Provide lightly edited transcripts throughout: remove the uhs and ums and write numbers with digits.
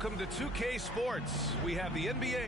Welcome to 2K Sports. We have the NBA.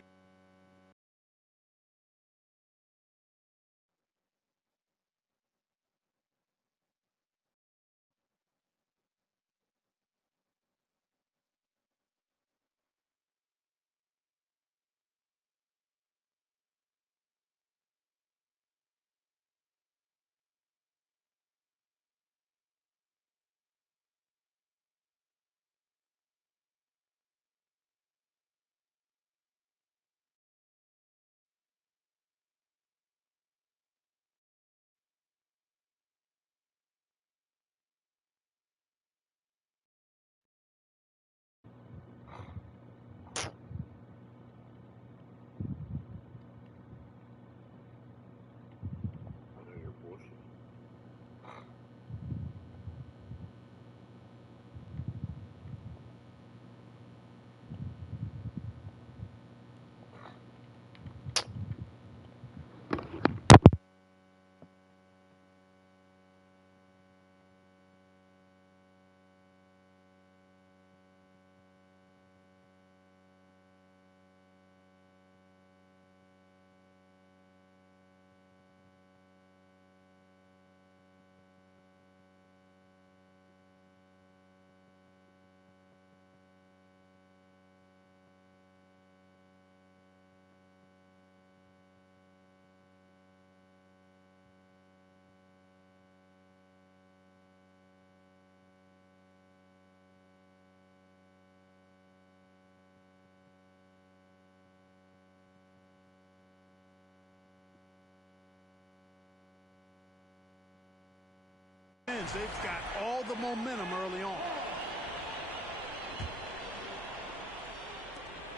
They've got all the momentum early on.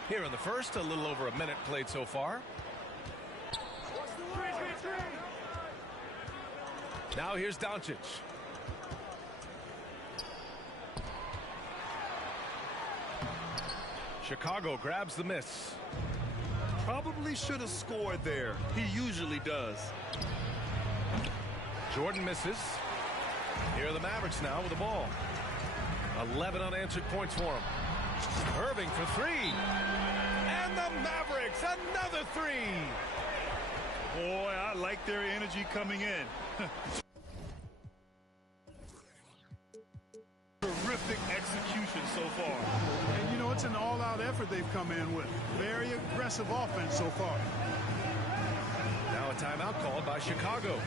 Here in the first, a little over a minute played so far. Now here's Doncic. Chicago grabs the miss. Probably should have scored there. He usually does. Jordan misses. Here are the Mavericks now with the ball. 11 unanswered points for him. Irving for three. And the Mavericks, another three. Boy, I like their energy coming in. Terrific execution so far. And, you know, it's an all-out effort they've come in with. Very aggressive offense so far. Now a timeout called by Chicago.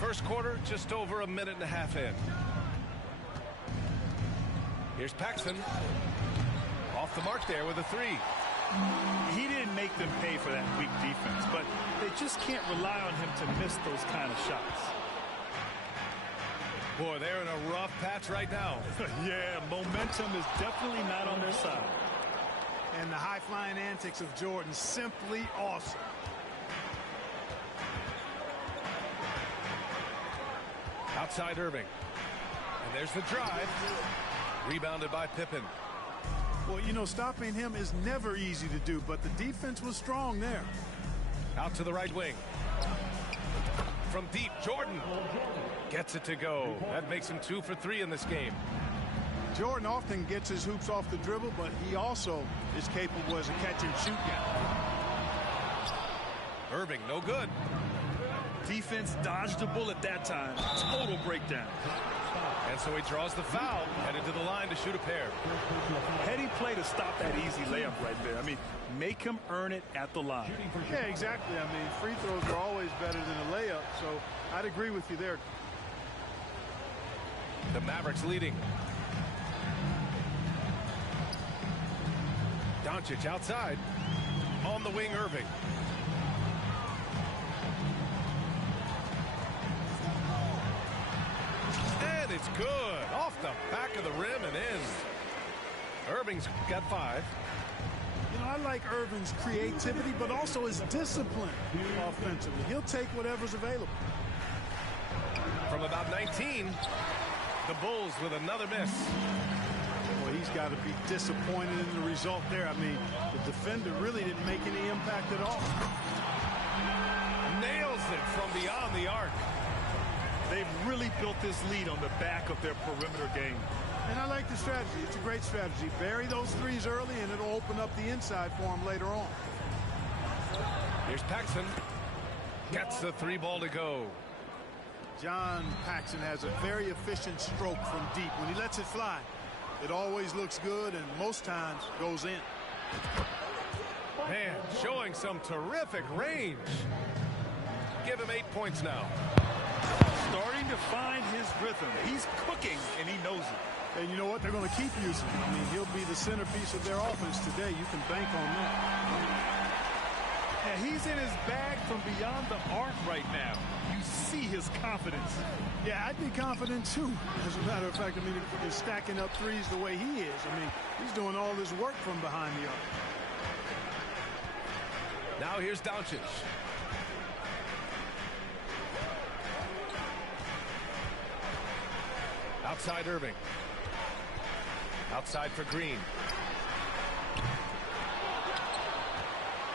First quarter, just over a minute and a half in. Here's Paxson. Off the mark there with a three. He didn't make them pay for that weak defense, but they just can't rely on him to miss those kind of shots. Boy, they're in a rough patch right now. Yeah, momentum is definitely not on their side. And the high-flying antics of Jordan, simply awesome. Outside Irving. And there's the drive. Rebounded by Pippen. Well, you know, stopping him is never easy to do, but the defense was strong there. Out to the right wing. From deep, Jordan gets it to go. That makes him 2 for 3 in this game. Jordan often gets his hoops off the dribble, but he also is capable as a catch-and-shoot guy. Irving, no good. Defense dodged a bullet that time. Total breakdown. And so he draws the foul, headed to the line to shoot a pair. Heady play to stop that easy layup right there. I mean, make him earn it at the line. Yeah, exactly. I mean, free throws are always better than a layup, so I'd agree with you there. The Mavericks leading. Doncic outside. On the wing, Irving. And it's good. Off the back of the rim and in. Irving's got 5. You know, I like Irving's creativity, but also his discipline offensively. He'll take whatever's available. From about 19, the Bulls with another miss. Well, he's got to be disappointed in the result there. I mean, the defender really didn't make any impact at all. Nails it from beyond the arc. They've really built this lead on the back of their perimeter game. And I like the strategy. It's a great strategy. Bury those threes early, and it'll open up the inside for him later on. Here's Paxson. Gets the three ball to go. John Paxson has a very efficient stroke from deep. When he lets it fly, it always looks good and most times goes in. Man, showing some terrific range. Give him 8 points now. Starting to find his rhythm. He's cooking, and he knows it. And you know what? They're going to keep using him. I mean, he'll be the centerpiece of their offense today. You can bank on that. Yeah, he's in his bag from beyond the arc right now. You see his confidence. Yeah, I'd be confident, too. As a matter of fact, I mean, if he's stacking up threes the way he is. I mean, he's doing all this work from behind the arc. Now here's Doncic. Outside Irving. Outside for Green.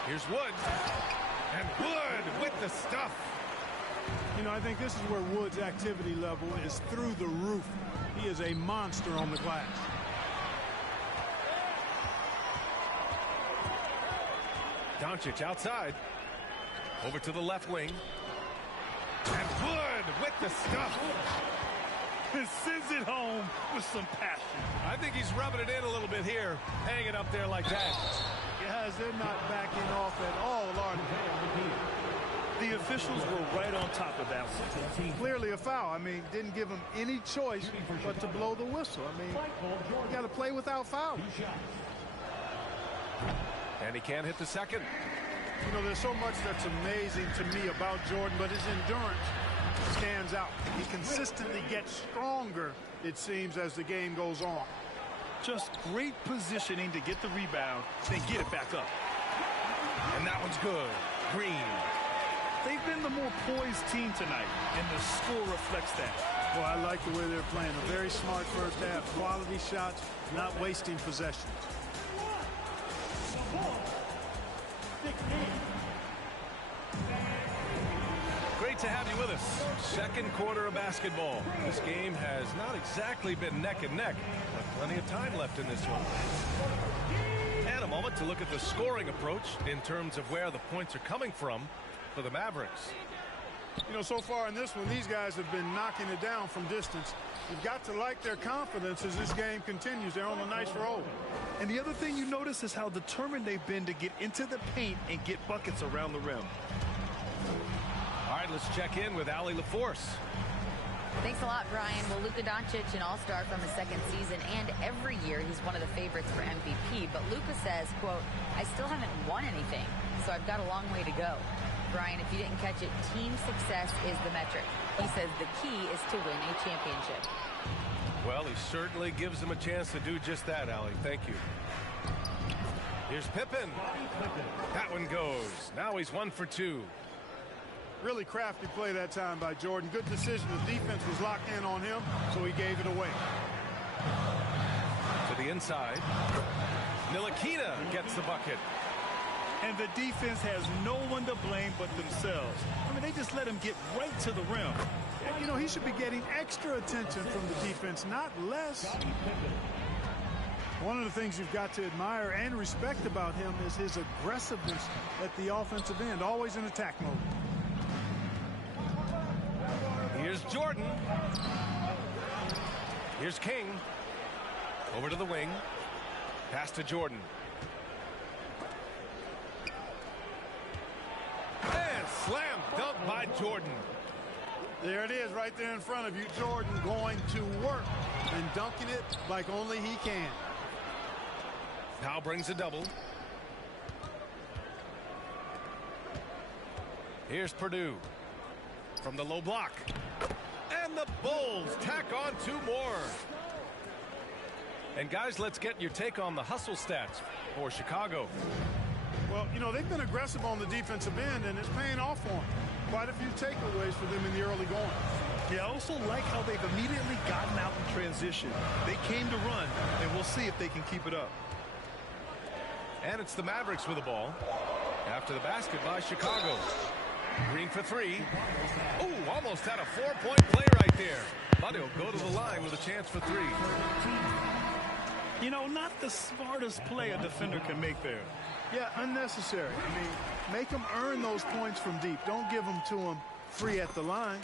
Here's Wood. And Wood with the stuff. You know, I think this is where Wood's activity level is through the roof. He is a monster on the glass. Doncic outside. Over to the left wing. And Wood with the stuff. And sends it home with some passion. I think he's rubbing it in a little bit here. Hanging up there like that. Guys, they're not backing off at all, are they? The officials were right on top of that one. Clearly a foul. I mean, didn't give him any choice but to blow the whistle. I mean, you got to play without foul. And he can't hit the second. You know, there's so much that's amazing to me about Jordan, but his endurance stands out. He consistently gets stronger, it seems, as the game goes on. Just great positioning to get the rebound, then get it back up. And that one's good. Green. They've been the more poised team tonight, and the score reflects that. Well, I like the way they're playing. A very smart first half. Quality shots, not wasting possessions. Great to have you with us. Second quarter of basketball. This game has not exactly been neck and neck, but plenty of time left in this one. And a moment to look at the scoring approach in terms of where the points are coming from for the Mavericks. You know, so far in this one, these guys have been knocking it down from distance. You've got to like their confidence as this game continues. They're on a nice roll. And the other thing you notice is how determined they've been to get into the paint and get buckets around the rim. All right, let's check in with Allie LaForce. Thanks a lot, Brian. Well, Luka Doncic, an all-star from his second season, and every year he's one of the favorites for MVP. But Luka says, quote, I still haven't won anything, so I've got a long way to go. Brian, if you didn't catch it, team success is the metric. He says the key is to win a championship. Well, he certainly gives them a chance to do just that, Allie. Thank you. Here's Pippen. That one goes. Now he's 1 for 2. Really crafty play that time by Jordan. Good decision. The defense was locked in on him, so he gave it away. To the inside. Ntilikina gets the bucket. And the defense has no one to blame but themselves. I mean, they just let him get right to the rim. And, you know, he should be getting extra attention from the defense, not less. One of the things you've got to admire and respect about him is his aggressiveness at the offensive end, always in attack mode. Here's Jordan. Here's King. Over to the wing. Pass to Jordan. And slam dunk by Jordan. There it is right there in front of you. Jordan going to work and dunking it like only he can. Now brings a double. Here's Purdue from the low block. And the Bulls tack on 2 more. And guys, let's get your take on the hustle stats for Chicago. Well, you know, they've been aggressive on the defensive end, and it's paying off for them. Quite a few takeaways for them in the early going. Yeah, I also like how they've immediately gotten out in transition. They came to run, and we'll see if they can keep it up. And it's the Mavericks with the ball after the basket by Chicago. Green for three. Oh, almost had a 4-point play right there. But he'll go to the line with a chance for three. You know, not the smartest play a defender can make there. Yeah, unnecessary. I mean, make them earn those points from deep. Don't give them to them free at the line.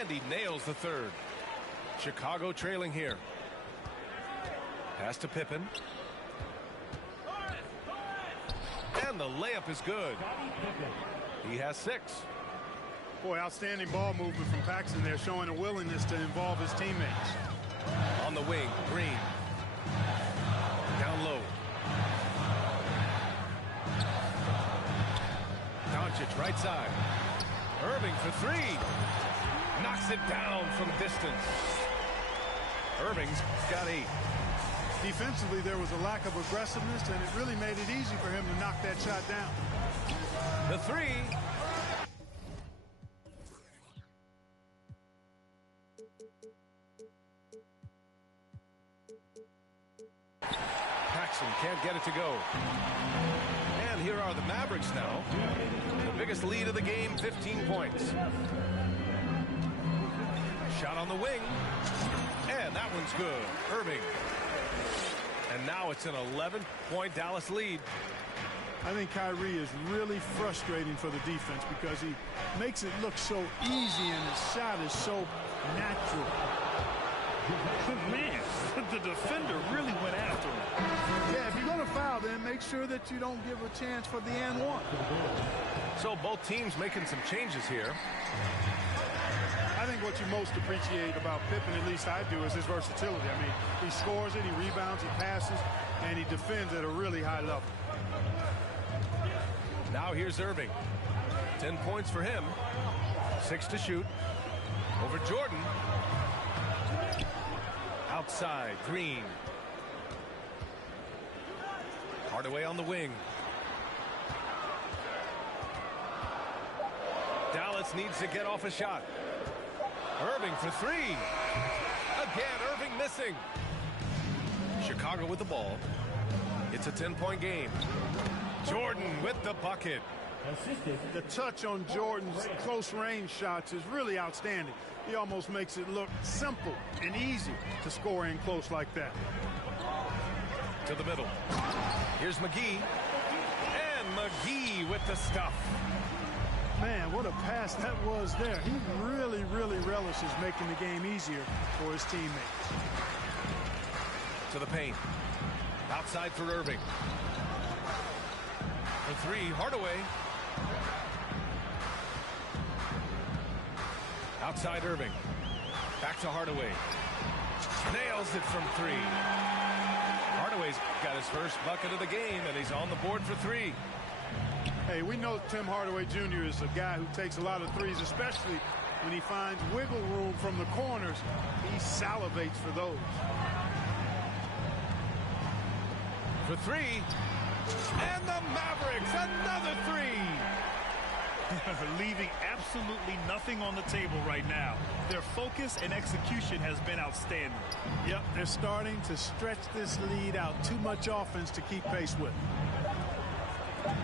And he nails the third. Chicago trailing here. Pass to Pippen. And the layup is good. He has 6. Boy, outstanding ball movement from Paxson there, showing a willingness to involve his teammates. On the wing, Green. Down low. Doncic right side. Irving for three. Knocks it down from distance. Irving's got 8. Defensively, there was a lack of aggressiveness, and it really made it easy for him to knock that shot down. The three. Paxson can't get it to go. And here are the Mavericks now. The biggest lead of the game, 15 points. Shot on the wing. And that one's good. Irving. And now it's an 11-point Dallas lead. I think Kyrie is really frustrating for the defense because he makes it look so easy and his shot is so natural. Man, the defender really went after him. Yeah, if you're going to foul, then make sure that you don't give a chance for the and one. So both teams making some changes here. I think what you most appreciate about Pippen, at least I do, is his versatility. I mean, he scores it, he rebounds, he passes, and he defends at a really high level. Now here's Irving. 10 points for him. 6 to shoot. Over Jordan. Outside, Green. Hardaway on the wing. Dallas needs to get off a shot. Irving for three. Again, Irving missing. Chicago with the ball. It's a 10-point game. Jordan with the bucket. The touch on Jordan's close-range shots is really outstanding. He almost makes it look simple and easy to score in close like that. To the middle. Here's McGee. And McGee with the stuff. Man, what a pass that was there. He really, really relishes making the game easier for his teammates. To the paint. Outside for Irving. For three, Hardaway. Outside Irving. Back to Hardaway. Nails it from three. Hardaway's got his first bucket of the game, and he's on the board for three. Hey, we know Tim Hardaway Jr. is a guy who takes a lot of threes, especially when he finds wiggle room from the corners. He salivates for those. For three. And the Mavericks, another three. Leaving absolutely nothing on the table right now. Their focus and execution has been outstanding. Yep, they're starting to stretch this lead out. Too much offense to keep pace with.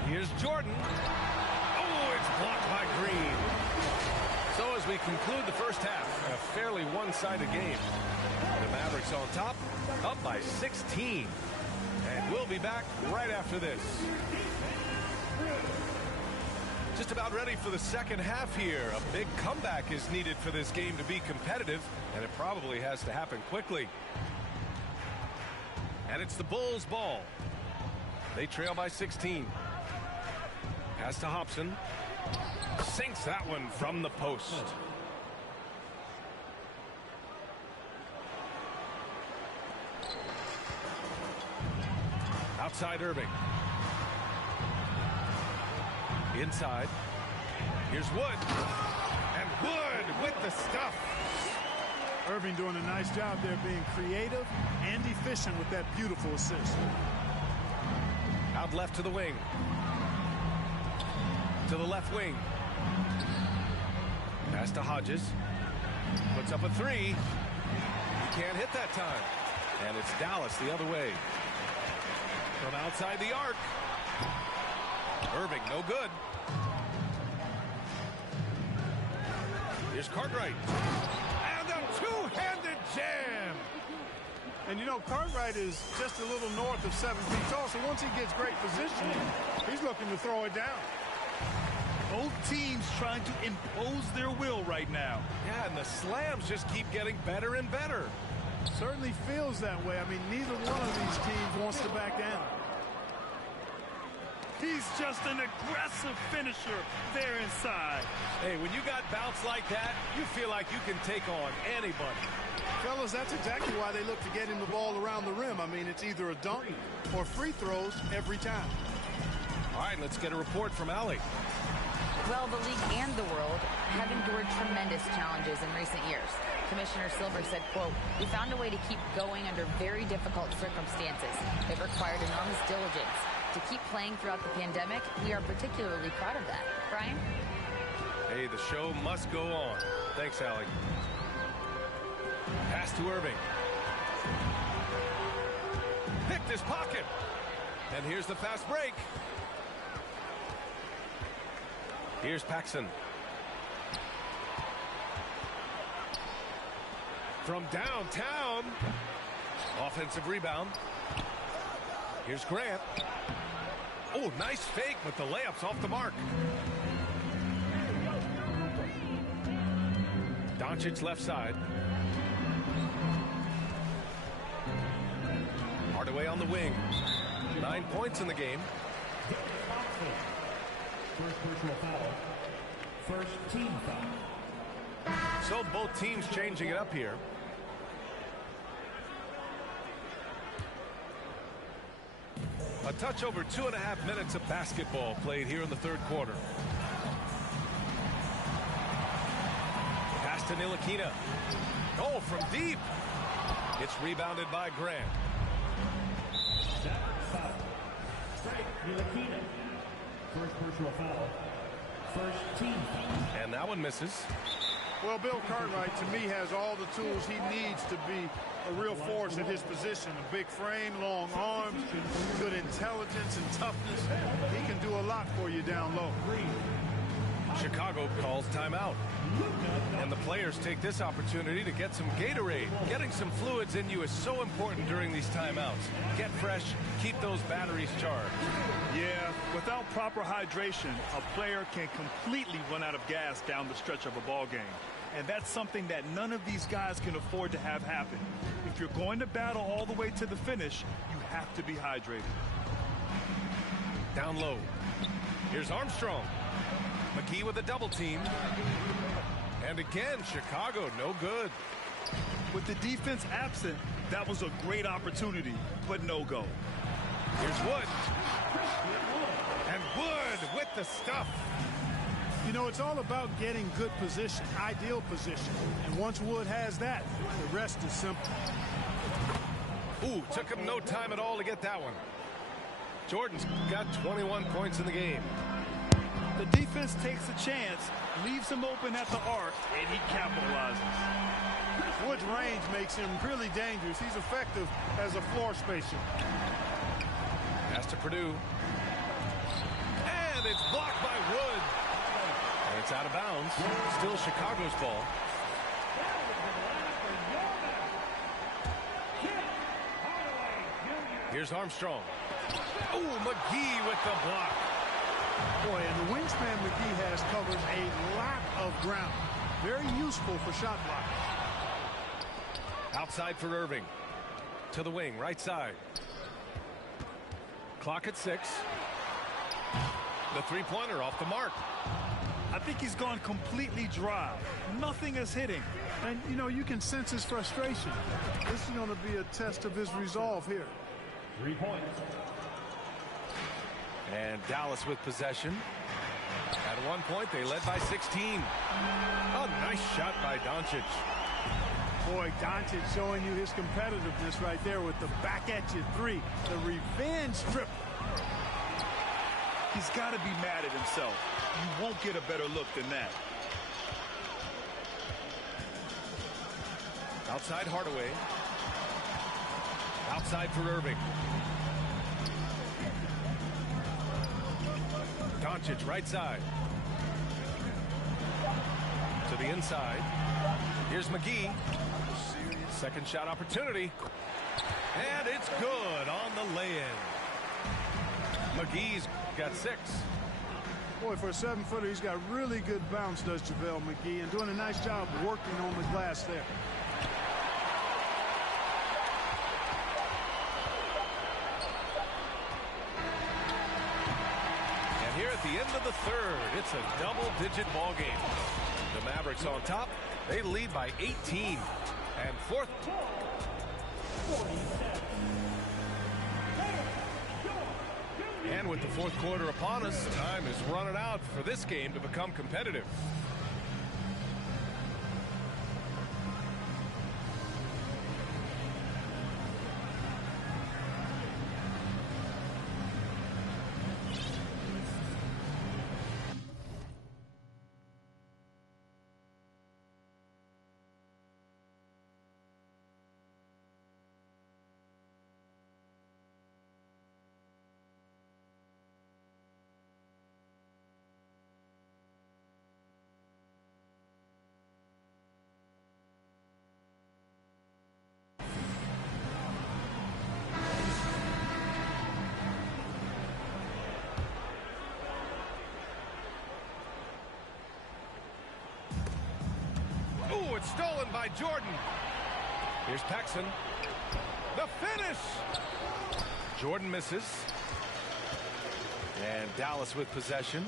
Here's Jordan. Oh, it's blocked by Green. So as we conclude the first half, a fairly one-sided game. The Mavericks on top, up by 16. And we'll be back right after this. Just about ready for the second half here. A big comeback is needed for this game to be competitive, and it probably has to happen quickly. And it's the Bulls' ball. They trail by 16. Pass to Hobson. Sinks that one from the post. Outside Irving. Inside. Here's Wood. And Wood with the stuff. Irving doing a nice job there being creative and efficient with that beautiful assist. Out left to the wing. To the left wing. Pass to Hodges. Puts up a three. He can't hit that time. And it's Dallas the other way. From outside the arc. Irving, no good. Here's Cartwright. And a two-handed jam. And you know, Cartwright is just a little north of 7 feet tall, so once he gets great positioning, he's looking to throw it down. Both teams trying to impose their will right now. Yeah, and the slams just keep getting better and better. Certainly feels that way. I mean, neither one of these teams wants to back down. He's just an aggressive finisher there inside. Hey, when you got bounce like that, you feel like you can take on anybody. Fellas, that's exactly why they look to get him the ball around the rim. I mean, it's either a dunk or free throws every time. All right, let's get a report from Allie. Well, the league and the world have endured tremendous challenges in recent years. Commissioner Silver said, quote, "We found a way to keep going under very difficult circumstances. It required enormous diligence. To keep playing throughout the pandemic, we are particularly proud of that." Brian? Hey, the show must go on. Thanks, Allie. Pass to Irving. Picked his pocket. And here's the fast break. Here's Paxson. From downtown. Offensive rebound. Here's Grant. Oh, nice fake, but the layup's off the mark. Doncic left side. Hardaway on the wing. 9 points in the game. First personal foul. First team foul. So both teams changing it up here. A touch over 2.5 minutes of basketball played here in the third quarter. Pass to Ntilikina. Oh, from deep. It's rebounded by Grant. Foul. Strike, Ntilikina. First personal foul. First team foul. And that one misses. Well, Bill Cartwright, to me, has all the tools he needs to be a real force at his position. A big frame, long arms, good intelligence and toughness. He can do a lot for you down low. Chicago calls timeout. And the players take this opportunity to get some Gatorade. Getting some fluids in you is so important during these timeouts. Get fresh, keep those batteries charged. Yeah, without proper hydration, a player can completely run out of gas down the stretch of a ball game. And that's something that none of these guys can afford to have happen. If you're going to battle all the way to the finish, you have to be hydrated. Down low. Here's Armstrong. McGee with a double team. And again, Chicago, no good. With the defense absent, that was a great opportunity, but no go. Here's Wood. And Wood with the stuff. You know, it's all about getting good position, ideal position. And once Wood has that, the rest is simple. Ooh, took him no time at all to get that one. Jordan's got 21 points in the game. The defense takes a chance, leaves him open at the arc, and he capitalizes. Wood's range makes him really dangerous. He's effective as a floor spacer. Pass to Purdue. And it's blocked by Wood. And it's out of bounds. Still Chicago's ball. Here's Armstrong. Oh, McGee with the block. Boy, and the wingspan McGee has covers a lot of ground. Very useful for shot blockers. Outside for Irving. To the wing, right side. Clock at 6. The three-pointer off the mark. I think he's gone completely dry. Nothing is hitting. And, you know, you can sense his frustration. This is going to be a test of his resolve here. 3 points. And Dallas with possession. At one point, they led by 16. A nice shot by Doncic. Boy, Doncic showing you his competitiveness right there with the back-at-you three, the revenge triple. He's got to be mad at himself. You won't get a better look than that. Outside Hardaway. Outside for Irving. Doncic right side. To the inside. Here's McGee. Second shot opportunity. And it's good on the lay-in. McGee's got 6. Boy, for a 7-footer, he's got really good bounce, does JaVale McGee, and doing a nice job working on the glass there. And here at the end of the third, it's a double-digit ball game. The Mavericks on top. They lead by 18. And fourth. And with the fourth quarter upon us, time is running out for this game to become competitive. Stolen by Jordan. Here's Paxson. The finish. Jordan misses. And Dallas with possession.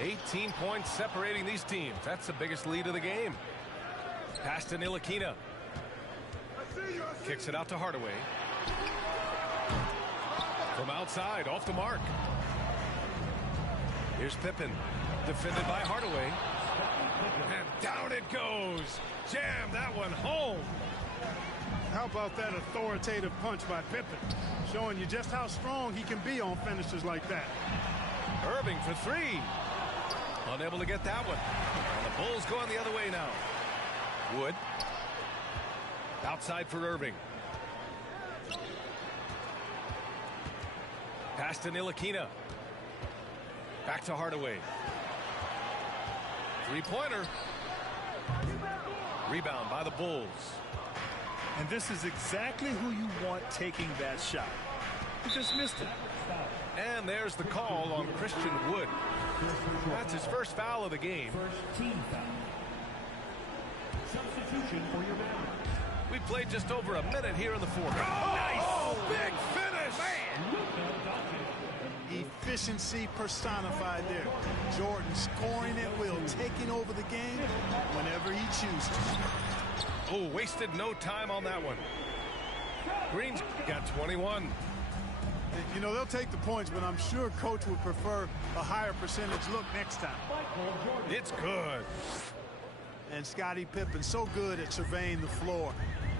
18 points separating these teams. That's the biggest lead of the game. Pass to Ntilikina. Kicks it out to Hardaway. From outside, off the mark. Here's Pippen. Defended by Hardaway. And down it goes. Jam that one home. How about that authoritative punch by Pippen? Showing you just how strong he can be on finishes like that. Irving for 3. Unable to get that one. And the Bulls going the other way now. Wood. Outside for Irving. Pass to Ntilikina. Back to Hardaway. Three-pointer. Rebound by the Bulls. And this is exactly who you want taking that shot. He just missed it. And there's the call on Christian Wood. That's his first foul of the game. First team foul. Substitution for your Mavericks. We played just over a minute here in the fourth. Oh, nice! Big finish! Efficiency personified there. Jordan scoring at will, taking over the game whenever he chooses. Oh, wasted no time on that one. Green's got 21. You know, they'll take the points, but I'm sure coach would prefer a higher percentage look next time. It's good. And Scottie Pippen so good at surveying the floor.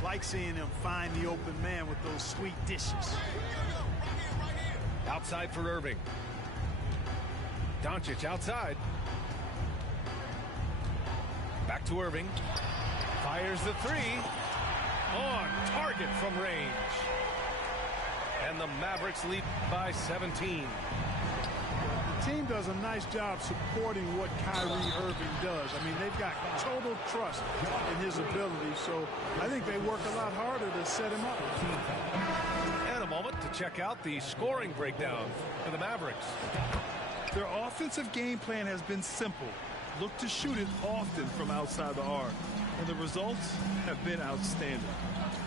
Like seeing him find the open man with those sweet dishes. Outside for Irving. Doncic outside. Back to Irving. Fires the 3. On target from range. And the Mavericks lead by 17. The team does a nice job supporting what Kyrie Irving does. I mean, they've got total trust in his ability, so I think they work a lot harder to set him up. And a moment to check out the scoring breakdown for the Mavericks. Their offensive game plan has been simple. Look to shoot it often from outside the arc. And the results have been outstanding.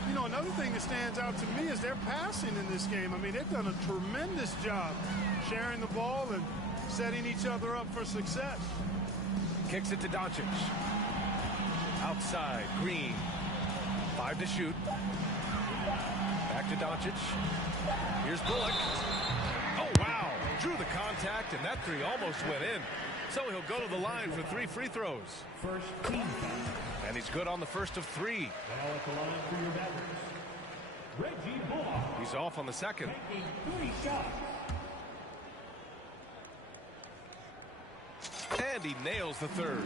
You know, another thing that stands out to me is their passing in this game. I mean, they've done a tremendous job sharing the ball and setting each other up for success. Kicks it to Doncic. Outside, Green. 5 to shoot. Back to Doncic. Here's Bullock. Oh, wow. Drew the contact, and that 3 almost went in. So he'll go to the line for 3 free throws. First team foul. And he's good on the first of 3. Now at the line for your Mavericks, Reggie Bullock. He's off on the second. Taking 3 shots. And he nails the third.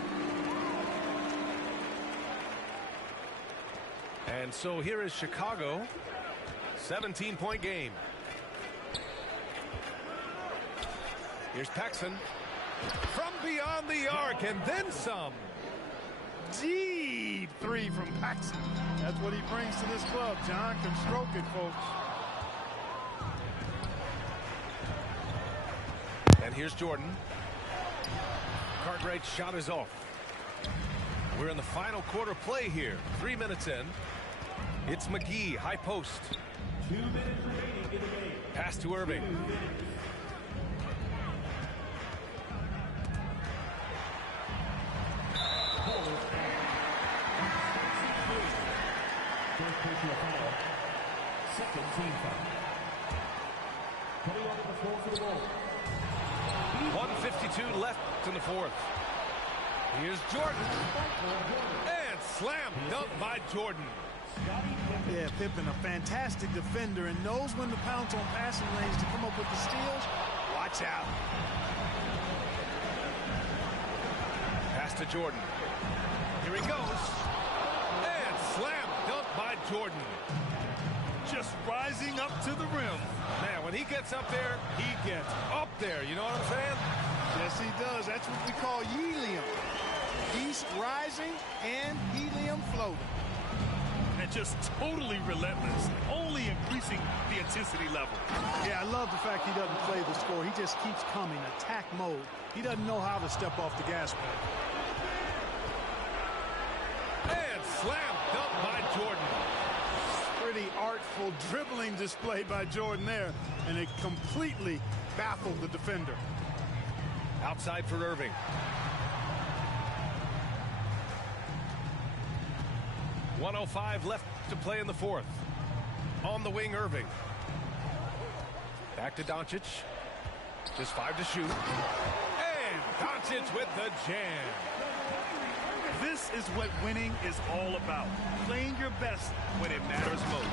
And so here is Chicago. 17-point game. Here's Paxson. From beyond the arc and then some. Deep 3 from Paxson. That's what he brings to this club. John can stroke it, folks. And here's Jordan. Cartwright's shot is off. We're in the final quarter play here. 3 minutes in. It's McGee, high post. 2 minutes remaining in the game. Pass to Irving. First personal foul. Second team foul. Coming onto the floor for the ball. 1:52 left in the fourth. Here's Jordan. And slam dunk by Jordan. Yeah, Pippen, a fantastic defender and knows when to pounce on passing lanes to come up with the steals. Watch out. Pass to Jordan. Here he goes. And slam dunk by Jordan. Just rising up to the rim. Man, when he gets up there, he gets up there. You know what I'm saying? Yes, he does. That's what we call helium. He's rising and helium floating. And just totally relentless, only increasing the intensity level. Yeah, I love the fact he doesn't play the score. He just keeps coming, attack mode. He doesn't know how to step off the gas pedal. And slam dunk by Jordan. Pretty artful dribbling display by Jordan there, and it completely baffled the defender. Outside for Irving. .105 left to play in the fourth. On the wing, Irving. Back to Doncic. Just 5 to shoot. And Doncic with the jam. This is what winning is all about. Playing your best when it matters most.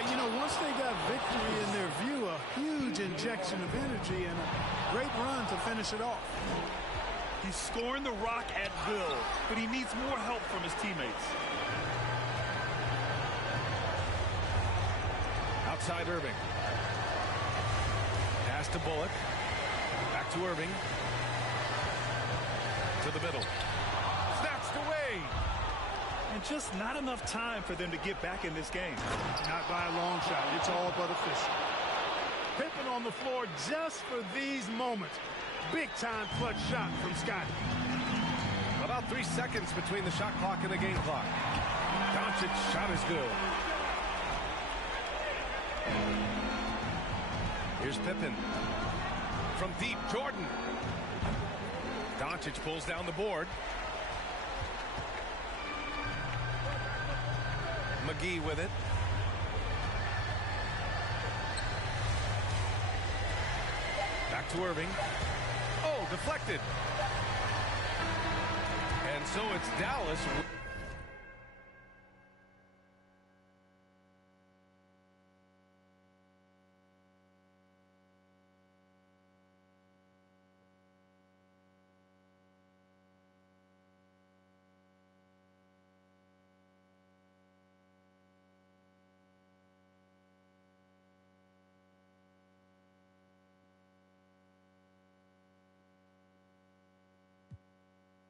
And you know, once they got victory in their view, a huge injection of energy and a great run to finish it off. He's scoring the rock at will, but he needs more help from his teammates. Outside Irving. Pass to Bullock. Back to Irving. To the middle. Snatched away. And just not enough time for them to get back in this game. Not by a long shot. It's all but official. Pippen on the floor just for these moments. Big time clutch shot from Scotty. About 3 seconds between the shot clock and the game clock. Doncic's shot is good. Here's Pippen. From deep, Jordan. Doncic pulls down the board. McGee with it. Back to Irving. Oh, deflected. And so it's Dallas.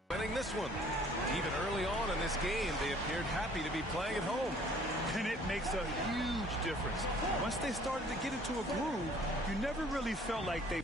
Winning this one. Even early on in this game, they appeared happy to be playing at home. And it makes a huge difference. Once they started to get into a groove, you never really felt like they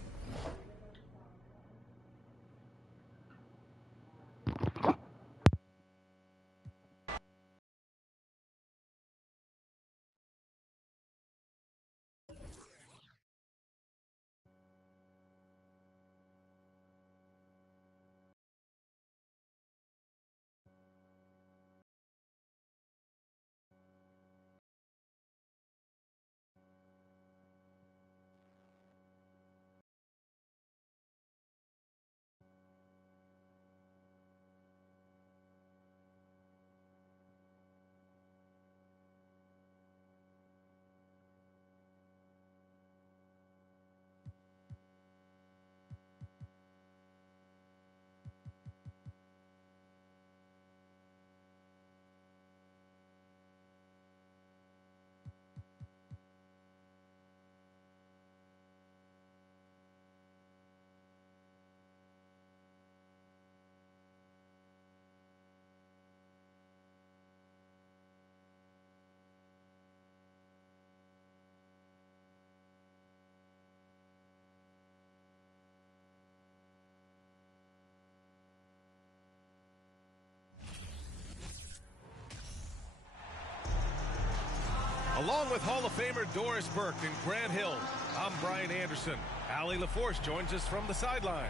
Along with Hall of Famer Doris Burke and Grant Hill, I'm Brian Anderson. Allie LaForce joins us from the sidelines.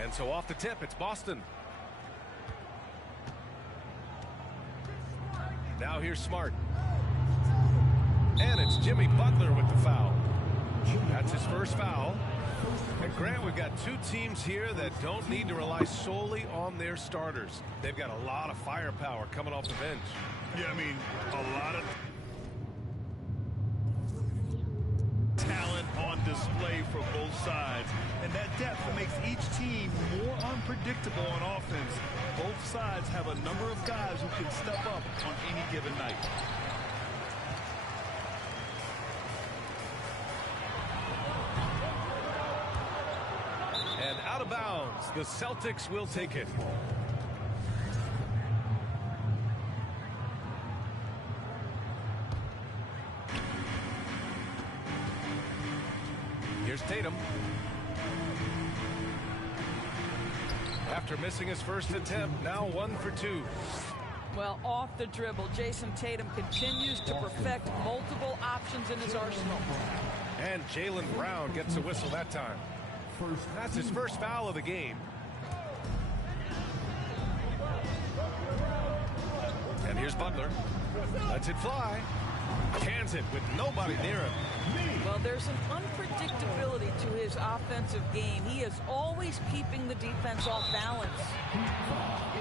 And so off the tip, it's Boston. Now here's Smart. And it's Jimmy Butler with the foul. That's his first foul. And Grant, we've got two teams here that don't need to rely solely on their starters. They've got a lot of firepower coming off the bench. Yeah, I mean, a lot of talent on display for both sides. And that depth makes each team more unpredictable on offense. Both sides have a number of guys who can step up on any given night. And out of bounds, the Celtics will take it. Here's Tatum. After missing his first attempt, now 1 for 2. Well, off the dribble, Jason Tatum continues to perfect multiple options in his arsenal. And Jaylen Brown gets a whistle that time. That's his first foul of the game. And here's Butler. Lets it fly. Cans it with nobody near him. Well, there's an unpredictability to his offensive game. He is always keeping the defense off balance.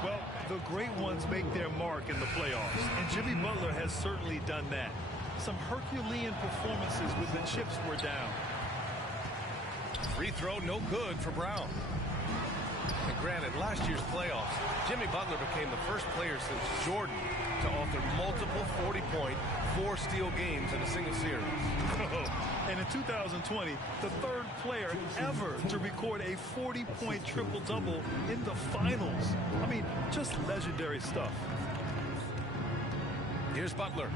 Well, the great ones make their mark in the playoffs, and Jimmy Butler has certainly done that. Some Herculean performances when the chips were down. Free throw no good for Brown. And granted, last year's playoffs, Jimmy Butler became the first player since Jordan to author multiple 40-point, 4-steal games in a single series. And in 2020, the third player ever to record a 40-point triple-double in the finals. I mean, just legendary stuff. Here's Butler.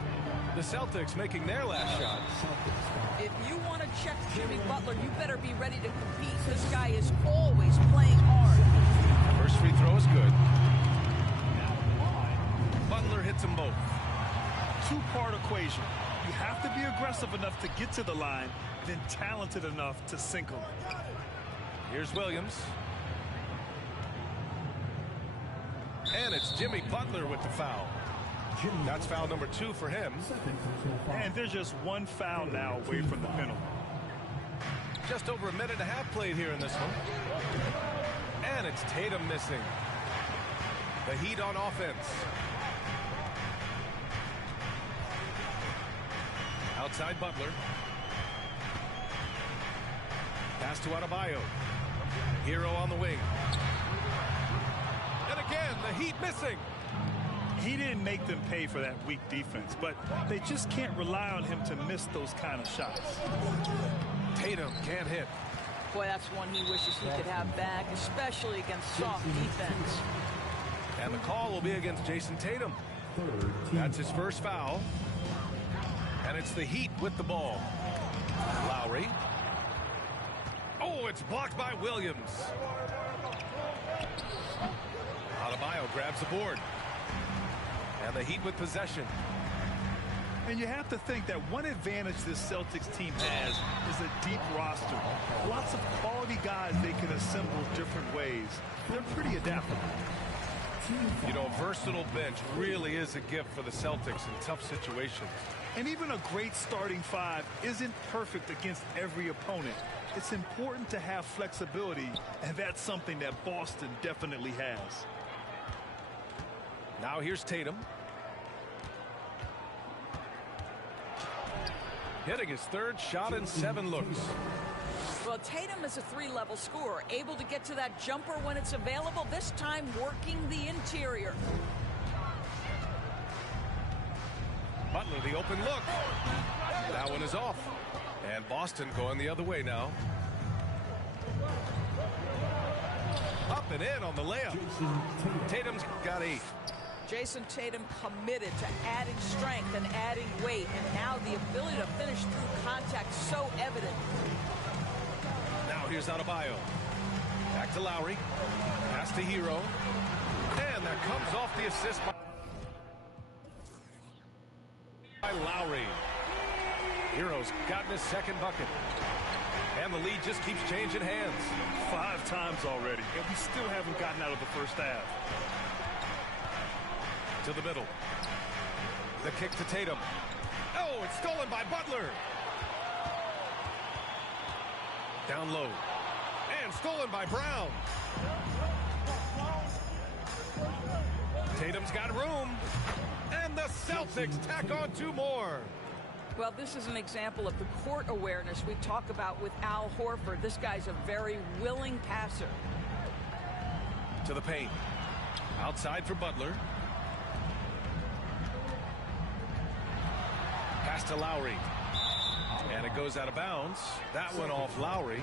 The Celtics making their last shot. If you want to check Jimmy Butler, you better be ready to compete. This guy is always playing hard. First free throw is good. Butler hits them both. Two-part equation. You have to be aggressive enough to get to the line, then talented enough to sink them. Here's Williams. And it's Jimmy Butler with the foul. That's foul number 2 for him. And there's just one foul now away from the penalty. Just over a minute and a half played here in this one. And it's Tatum missing. The Heat on offense. Outside Butler. Pass to Adebayo. Hero on the wing. And again, the Heat missing. He didn't make them pay for that weak defense, but they just can't rely on him to miss those kind of shots. Tatum can't hit. Boy, that's one he wishes he could have back, especially against soft defense. And the call will be against Jason Tatum. That's his first foul. And it's the Heat with the ball. Lowry. Oh, it's blocked by Williams. Adebayo grabs the board. And the Heat with possession. And you have to think that one advantage this Celtics team has is a deep roster. Lots of quality guys they can assemble different ways. They're pretty adaptable. You know, a versatile bench really is a gift for the Celtics in tough situations. And even a great starting five isn't perfect against every opponent. It's important to have flexibility, and that's something that Boston definitely has. Now here's Tatum. Hitting his third shot in 7 looks. Well, Tatum is a 3-level scorer, able to get to that jumper when it's available, this time working the interior. Butler, the open look. That one is off. And Boston going the other way now. Up and in on the layup. Tatum's got 8. Jason Tatum committed to adding strength and adding weight, and now the ability to finish through contact so evident. Now here's Adebayo. Back to Lowry. Pass to Hero. And that comes off the assist by Lowry. Hero's gotten his second bucket. And the lead just keeps changing hands. 5 times already, and we still haven't gotten out of the first half. To the middle. The kick to Tatum. Oh, it's stolen by Butler. Down low. And stolen by Brown. Tatum's got room. And the Celtics tack on 2 more. Well, this is an example of the court awareness we talk about with Al Horford. This guy's a very willing passer. To the paint. Outside for Butler. Pass to Lowry. And it goes out of bounds. That went off Lowry.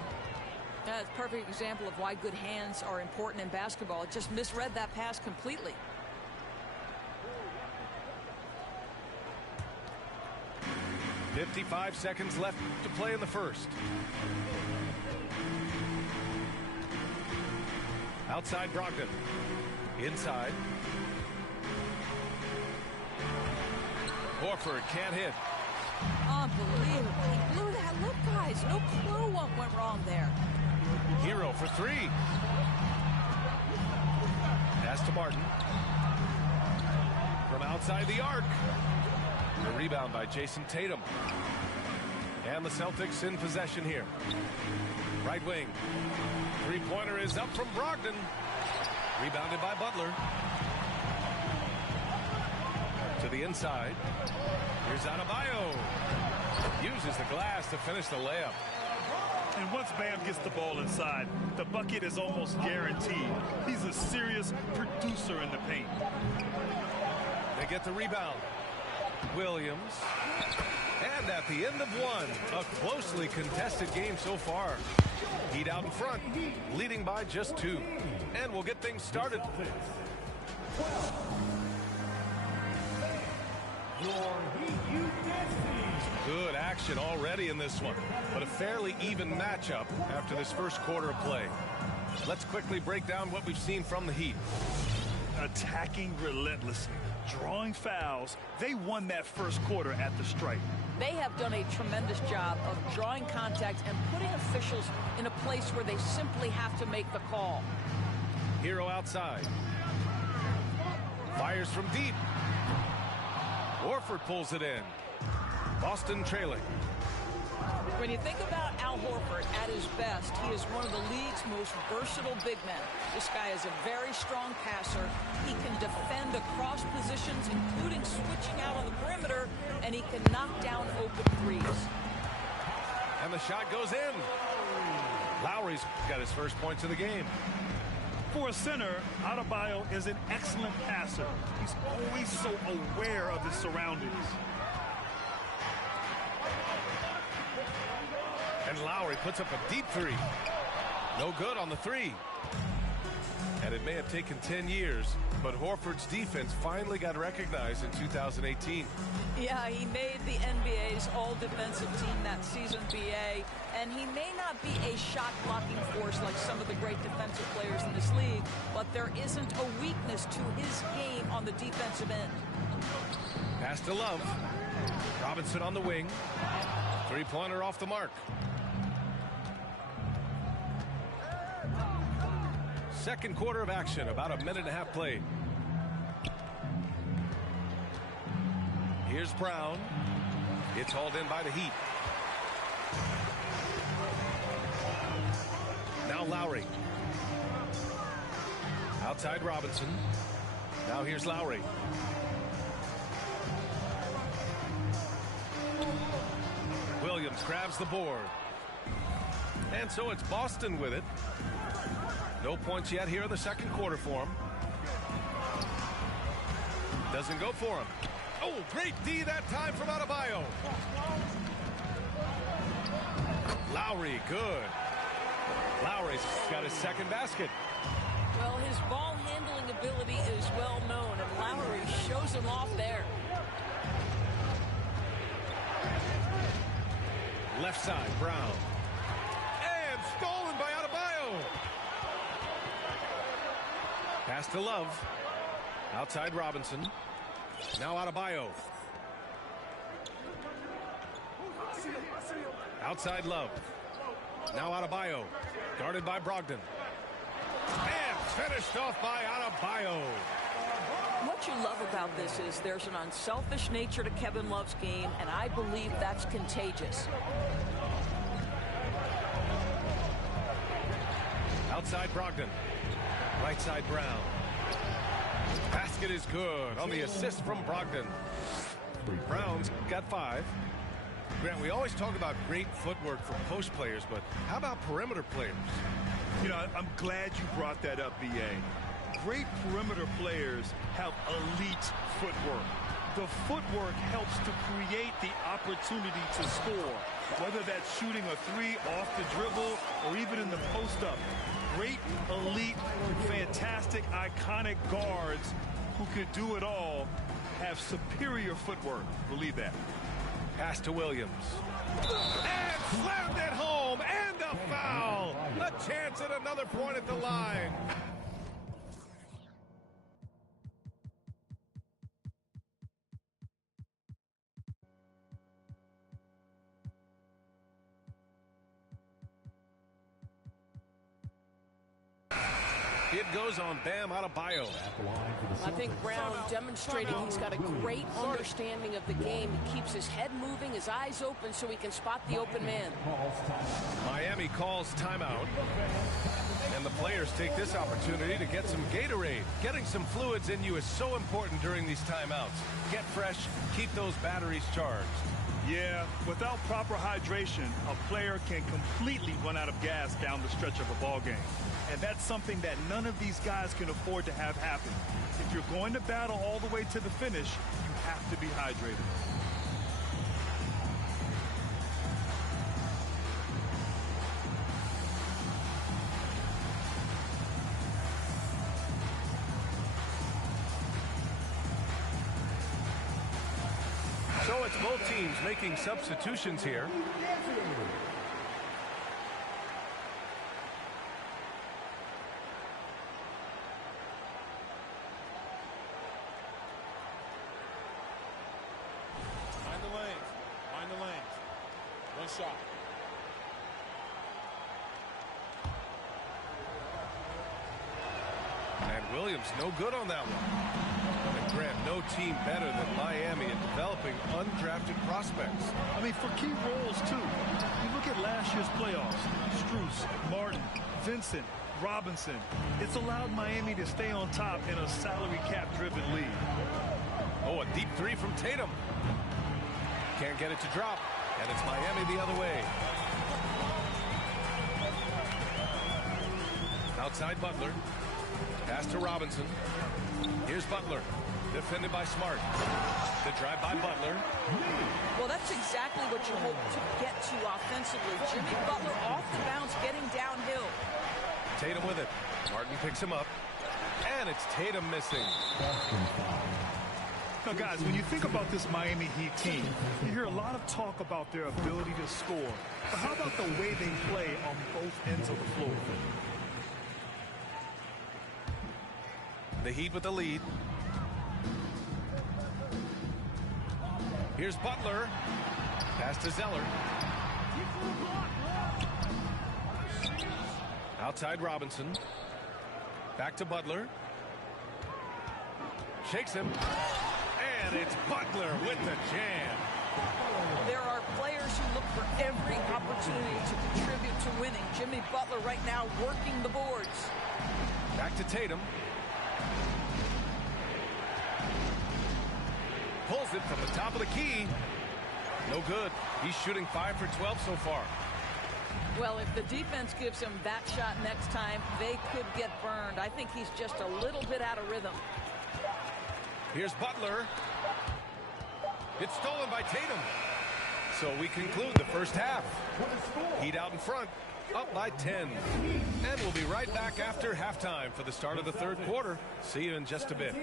That's a perfect example of why good hands are important in basketball. It just misread that pass completely. .55 seconds left to play in the first. Outside Brogdon. Inside. Horford can't hit. Unbelievable. He blew that. Look, guys, no clue what went wrong there. Hero for 3. Pass to Martin. From outside the arc. The rebound by Jason Tatum. And the Celtics in possession here. Right wing. 3-pointer is up from Brogdon. Rebounded by Butler. To the inside. Here's Adebayo. Uses the glass to finish the layup. And once Bam gets the ball inside, the bucket is almost guaranteed. He's a serious producer in the paint. They get the rebound. Williams. And at the end of 1, a closely contested game so far. Heat out in front, leading by just 2. And we'll get things started. Good action already in this one, but a fairly even matchup after this first quarter of play. Let's quickly break down what we've seen from the Heat. Attacking relentlessly, drawing fouls. They won that first quarter at the stripe. They have done a tremendous job of drawing contact and putting officials in a place where they simply have to make the call. Hero outside. Fires from deep. Horford pulls it in. Boston trailing. When you think about Al Horford at his best, he is one of the league's most versatile big men. This guy is a very strong passer. He can defend across positions, including switching out on the perimeter, and he can knock down open threes. And the shot goes in. Lowry's got his first points of the game. For a center, Adebayo is an excellent passer. He's always so aware of his surroundings. And Lowry puts up a deep 3. No good on the 3. And it may have taken 10 years, but Horford's defense finally got recognized in 2018. Yeah, he made the NBA's all-defensive team that season, BA, and he may not be a shot-blocking force like some of the great defensive players in this league, but there isn't a weakness to his game on the defensive end. Pass to Love. Robinson on the wing. 3-pointer off the mark. Second quarter of action, about a minute and a half played. Here's Brown. It's hauled in by the Heat. Now Lowry. Outside Robinson. Now here's Lowry. Williams grabs the board. And so it's Boston with it. No points yet here in the second quarter for him. Doesn't go for him. Oh, great D that time from Adebayo. Lowry, good. Lowry's got his second basket. Well, his ball handling ability is well known, and Lowry shows him off there. Left side, Brown. And stolen by Adebayo. Pass to Love. Outside Robinson. Now Adebayo. Outside Love. Now Adebayo. Guarded by Brogdon. And finished off by Adebayo. What you love about this is there's an unselfish nature to Kevin Love's game, and I believe that's contagious. Outside Brogdon. Right side Brown. Basket is good on the assist from Brogdon. Brown's got 5. Grant, we always talk about great footwork for post players, but how about perimeter players? You know, I'm glad you brought that up, B.A. Great perimeter players have elite footwork. The footwork helps to create the opportunity to score, whether that's shooting a 3 off the dribble or even in the post-up. Great, elite, fantastic, iconic guards who could do it all have superior footwork. Believe that. Pass to Williams. And slammed it home. And a foul. A chance at another point at the line. It goes on Bam Adebayo. I think Brown demonstrating he's got a great understanding of the game. He keeps his head moving, his eyes open so he can spot the open man. Miami calls timeout. And the players take this opportunity to get some Gatorade. Getting some fluids in you is so important during these timeouts. Get fresh, keep those batteries charged. Yeah, without proper hydration, a player can completely run out of gas down the stretch of a ball game. And that's something that none of these guys can afford to have happen. If you're going to battle all the way to the finish, you have to be hydrated. So it's both teams making substitutions here. Find the lanes. One shot. And Williams no good on that one. And Grant, no team better than Miami in developing undrafted prospects. I mean, for key roles, too. You look at last year's playoffs. Strus, Martin, Vincent, Robinson. It's allowed Miami to stay on top in a salary cap-driven league. Oh, a deep 3 from Tatum. Can't get it to drop. And it's Miami the other way. Outside Butler. Pass to Robinson. Here's Butler. Defended by Smart. The drive by Butler. Well, that's exactly what you hope to get to offensively. Jimmy Butler off the bounce, getting downhill. Tatum with it. Martin picks him up. And it's Tatum missing. Now, guys, when you think about this Miami Heat team, you hear a lot of talk about their ability to score. But how about the way they play on both ends of the floor? The Heat with the lead. Here's Butler. Pass to Zeller. Outside Robinson. Back to Butler. Shakes him. And it's Butler with the jam. There are players who look for every opportunity to contribute to winning. Jimmy Butler right now working the boards. Back to Tatum. Pulls it from the top of the key. No good. He's shooting 5 for 12 so far. Well, if the defense gives him that shot next time, they could get burned. I think he's just a little bit out of rhythm. Here's Butler. It's stolen by Tatum. So we conclude the first half. Heat out in front, up by 10. And we'll be right back after halftime for the start of the third quarter. See you in just a bit.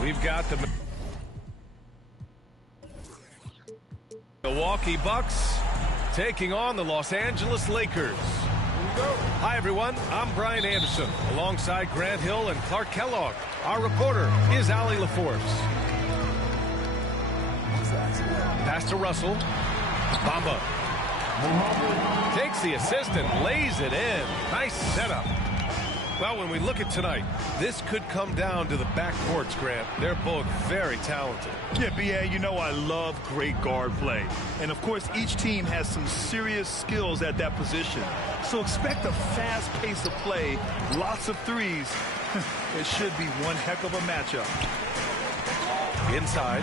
We've got the Milwaukee Bucks taking on the Los Angeles Lakers. Hi, everyone. I'm Brian Anderson, alongside Grant Hill and Clark Kellogg. Our reporter is Allie LaForce. Pass to Russell. Bamba takes the assist and lays it in. Nice setup. Well, when we look at tonight, this could come down to the backcourts, Grant. They're both very talented. Yeah, B.A., you know I love great guard play. And, of course, each team has some serious skills at that position. So expect a fast pace of play, lots of threes. It should be one heck of a matchup. Inside.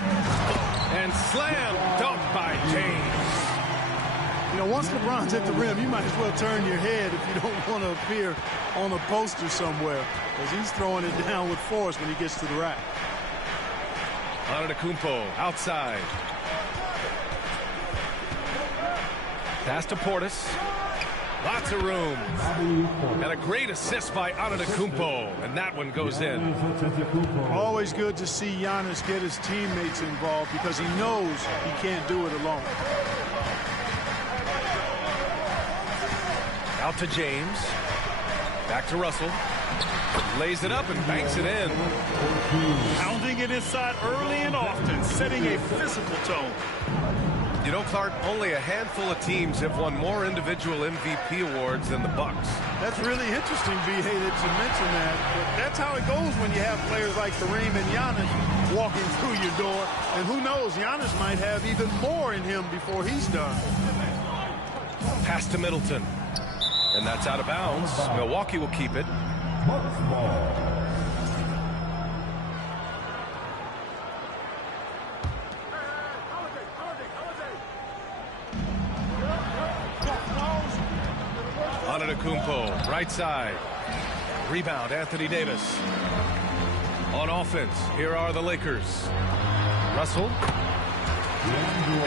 And slam dunk by James. You know, once LeBron's at the rim, you might as well turn your head if you don't want to appear on a poster somewhere, because he's throwing it down with force when he gets to the rack. Antetokounmpo outside. Pass to Portis. Lots of room. And a great assist by Antetokounmpo, and that one goes in. Always good to see Giannis get his teammates involved, because he knows he can't do it alone. Out to James. Back to Russell. Lays it up and banks it in. Pounding it inside early and often, setting a physical tone. You know, Clark, only a handful of teams have won more individual MVP awards than the Bucks. That's really interesting, B.A., that you mentioned that. But that's how it goes when you have players like Kareem and Giannis walking through your door. And who knows, Giannis might have even more in him before he's done. Pass to Middleton. And that's out of bounds. Milwaukee will keep it. Antetokounmpo, right side. Rebound, Anthony Davis. On offense, here are the Lakers. Russell.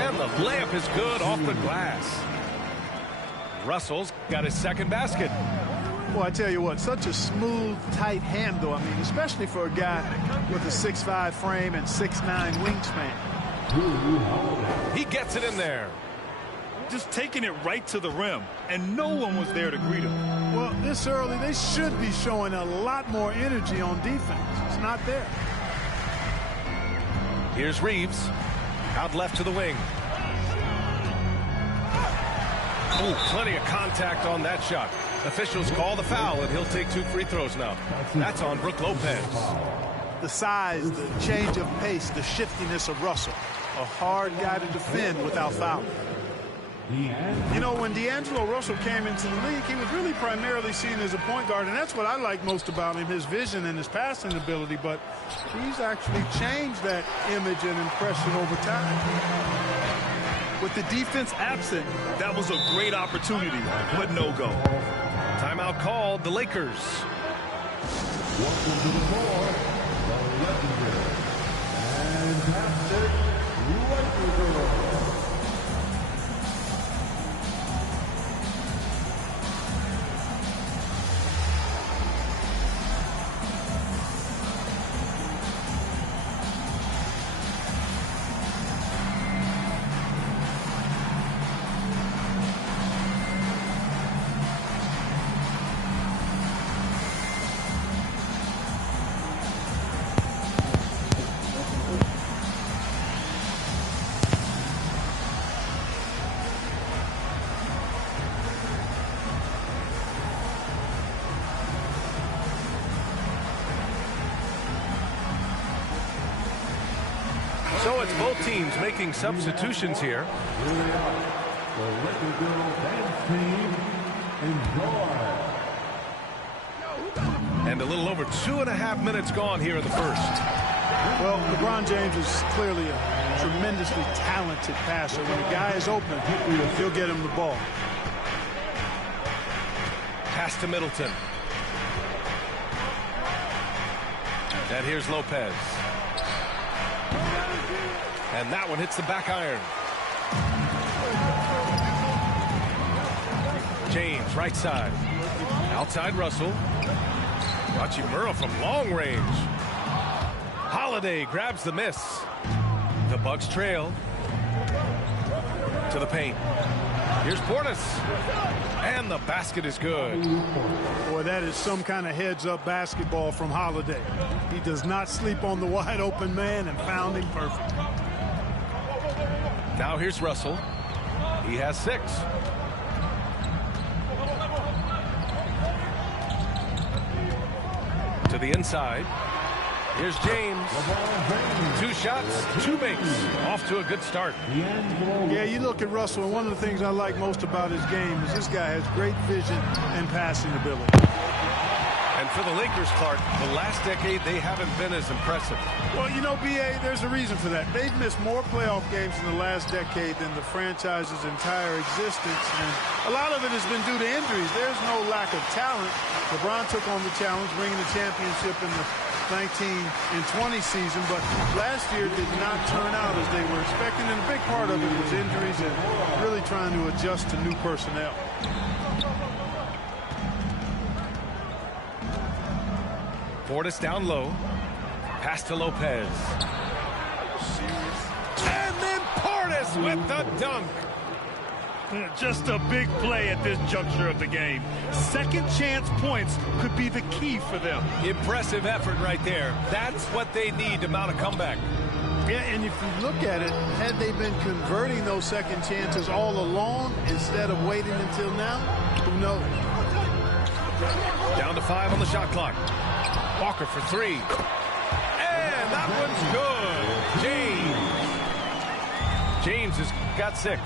And the layup is good off the glass. Russell's got his second basket. Well, I tell you what, such a smooth, tight handle. I mean, especially for a guy with a 6'5" frame and 6'9" wingspan. He gets it in there. Just taking it right to the rim, and no one was there to greet him. Well, this early, they should be showing a lot more energy on defense. It's not there. Here's Reeves. Out left to the wing. Oh, plenty of contact on that shot. Officials call the foul, and he'll take 2 free throws now. That's on Brook Lopez. The size, the change of pace, the shiftiness of Russell. A hard guy to defend without fouling. You know, when D'Angelo Russell came into the league, he was really primarily seen as a point guard, and that's what I like most about him, his vision and his passing ability, but he's actually changed that image and impression over time. With the defense absent, that was a great opportunity, but no go. Timeout called, the Lakers. Welcome to the floor, the legendary fantastic Lakers. So it's both teams making substitutions here. The Laker Girl Dance Team, enjoy. And a little over 2.5 minutes gone here in the first. Well, LeBron James is clearly a tremendously talented passer. When a guy is open, he'll get him the ball. Pass to Middleton. And here's Lopez. And that one hits the back iron. James, right side. Outside Russell. Hachimura from long range. Holiday grabs the miss. The Bucks trail to the paint. Here's Portis. And the basket is good. Boy, that is some kind of heads-up basketball from Holiday. He does not sleep on the wide-open man and found him perfect. Now here's Russell. He has 6. To the inside. Here's James. 2 shots, 2 makes. Off to a good start. Yeah, you look at Russell, and one of the things I like most about his game is this guy has great vision and passing ability. And for the Lakers, Clark, the last decade, they haven't been as impressive. Well, you know, B.A., there's a reason for that. They've missed more playoff games in the last decade than the franchise's entire existence. And a lot of it has been due to injuries. There's no lack of talent. LeBron took on the challenge, bringing the championship in the 19 and 20 season, but last year did not turn out as they were expecting, and a big part of it was injuries and really trying to adjust to new personnel. Portis down low. Pass to Lopez. And then Portis with the dunk. Just a big play at this juncture of the game. Second chance points could be the key for them. Impressive effort right there. That's what they need to mount a comeback. Yeah, and if you look at it, had they been converting those second chances all along instead of waiting until now, who knows? Down to 5 on the shot clock. Walker for 3. And that one's good. James has got 6.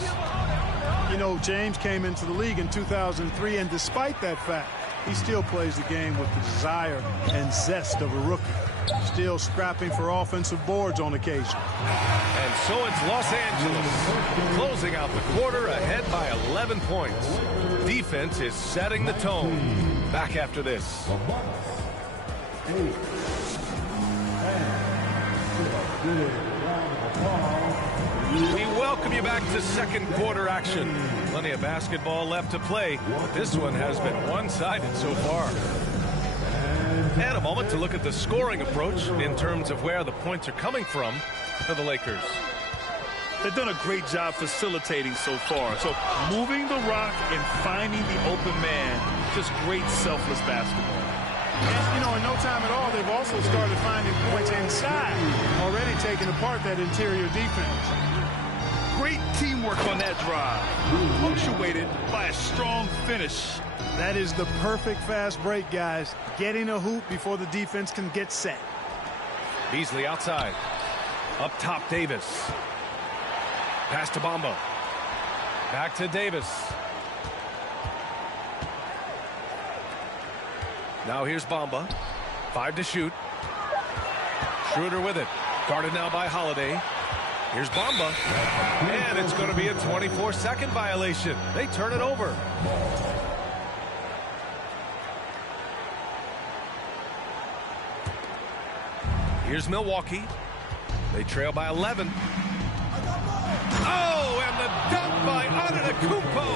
You know, James came into the league in 2003, and despite that fact, he still plays the game with the desire and zest of a rookie. Still scrapping for offensive boards on occasion. And so it's Los Angeles closing out the quarter ahead by 11 points. Defense is setting the tone. Back after this. We welcome you back to second quarter action. Plenty of basketball left to play, but this one has been one-sided so far. And a moment to look at the scoring approach in terms of where the points are coming from for the Lakers. They've done a great job facilitating so far. So moving the rock and finding the open man, just great selfless basketball. And, you know, in no time at all, they've also started finding points inside, already taking apart that interior defense. Great teamwork on that drive, punctuated by a strong finish. That is the perfect fast break, guys. Getting a hoop before the defense can get set. Beasley outside. Up top, Davis. Pass to Bamba. Back to Davis. Now here's Bamba. 5 to shoot. Schroeder with it. Guarded now by Holiday. Here's Bamba. And it's going to be a 24-second violation. They turn it over. Here's Milwaukee. They trail by 11. Oh, and the dunk by Antetokounmpo.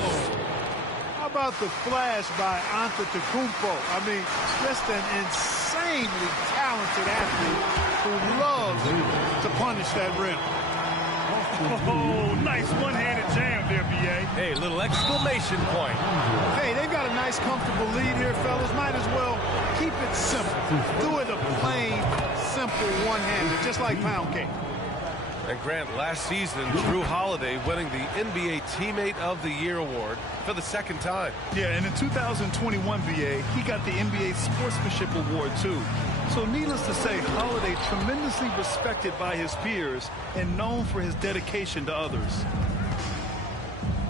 How about the flash by Antetokounmpo? I mean, just an insanely talented athlete who loves to punish that rim. Oh, nice one-handed jam there, B.A. Hey, little exclamation point. Hey, they've got a nice, comfortable lead here, fellas. Might as well keep it simple. Do it a plain, simple one-handed, just like pound cake. And Grant, last season, Drew Holiday winning the NBA Teammate of the Year award for the second time. Yeah, and in 2021, B.A., he got the NBA Sportsmanship Award, too. So needless to say, Holiday tremendously respected by his peers and known for his dedication to others.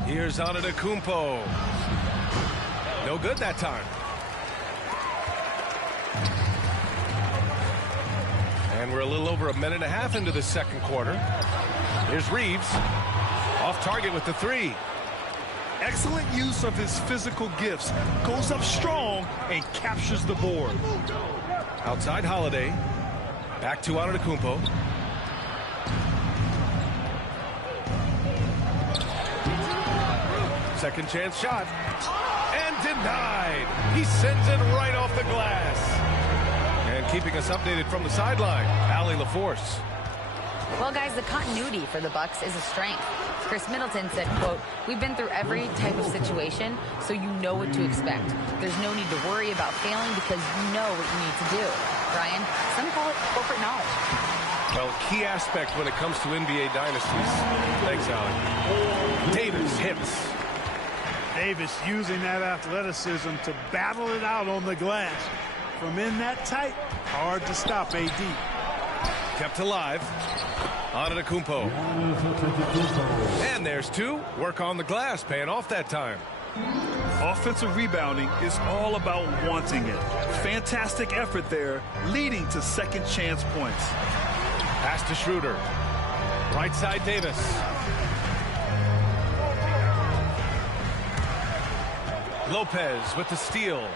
Here's Antetokounmpo. No good that time. And we're a little over a minute and a half into the second quarter. Here's Reeves. Off target with the 3. Excellent use of his physical gifts. Goes up strong and captures the board. Outside Holiday. Back to Antetokounmpo. Second chance shot. denied. He sends it right off the glass. And keeping us updated from the sideline, Allie LaForce. Well, guys, the continuity for the Bucks is a strength. Chris Middleton said, quote, "We've been through every type of situation, so you know what to expect. There's no need to worry about failing because you know what you need to do." Brian, some call it corporate knowledge. Well, key aspect when it comes to NBA dynasties. Thanks, Allie. Davis hits. Davis using that athleticism to battle it out on the glass. From in that tight, hard to stop AD. Kept alive. Antetokounmpo. And there's two. Work on the glass, paying off that time. Offensive rebounding is all about wanting it. Fantastic effort there, leading to second chance points. Pass to Schroeder. Right side, Davis. Lopez with the steal.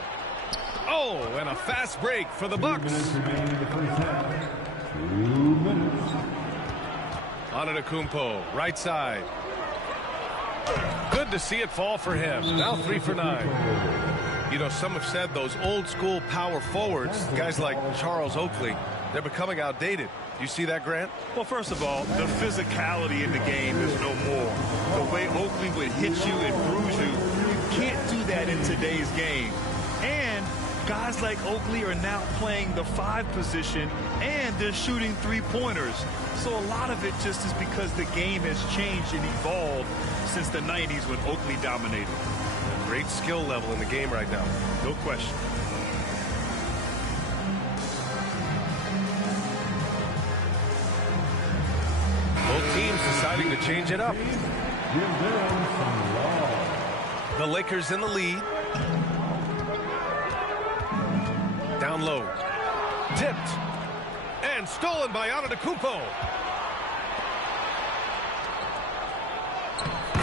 Oh, and a fast break for the Bucks. Antetokounmpo, right side. Good to see it fall for him. Now 3 for 9. You know, some have said those old school power forwards, guys like Charles Oakley, they're becoming outdated. You see that, Grant? Well, first of all, the physicality in the game is no more. The way Oakley would hit you and bruise you, you can't do that in today's game. And guys like Oakley are now playing the 5 position, and they're shooting 3-pointers. So a lot of it just is because the game has changed and evolved since the 90s when Oakley dominated. Great skill level in the game right now. No question. Both teams deciding to change it up. The Lakers in the lead. Down low. Tipped. And stolen by Antetokounmpo.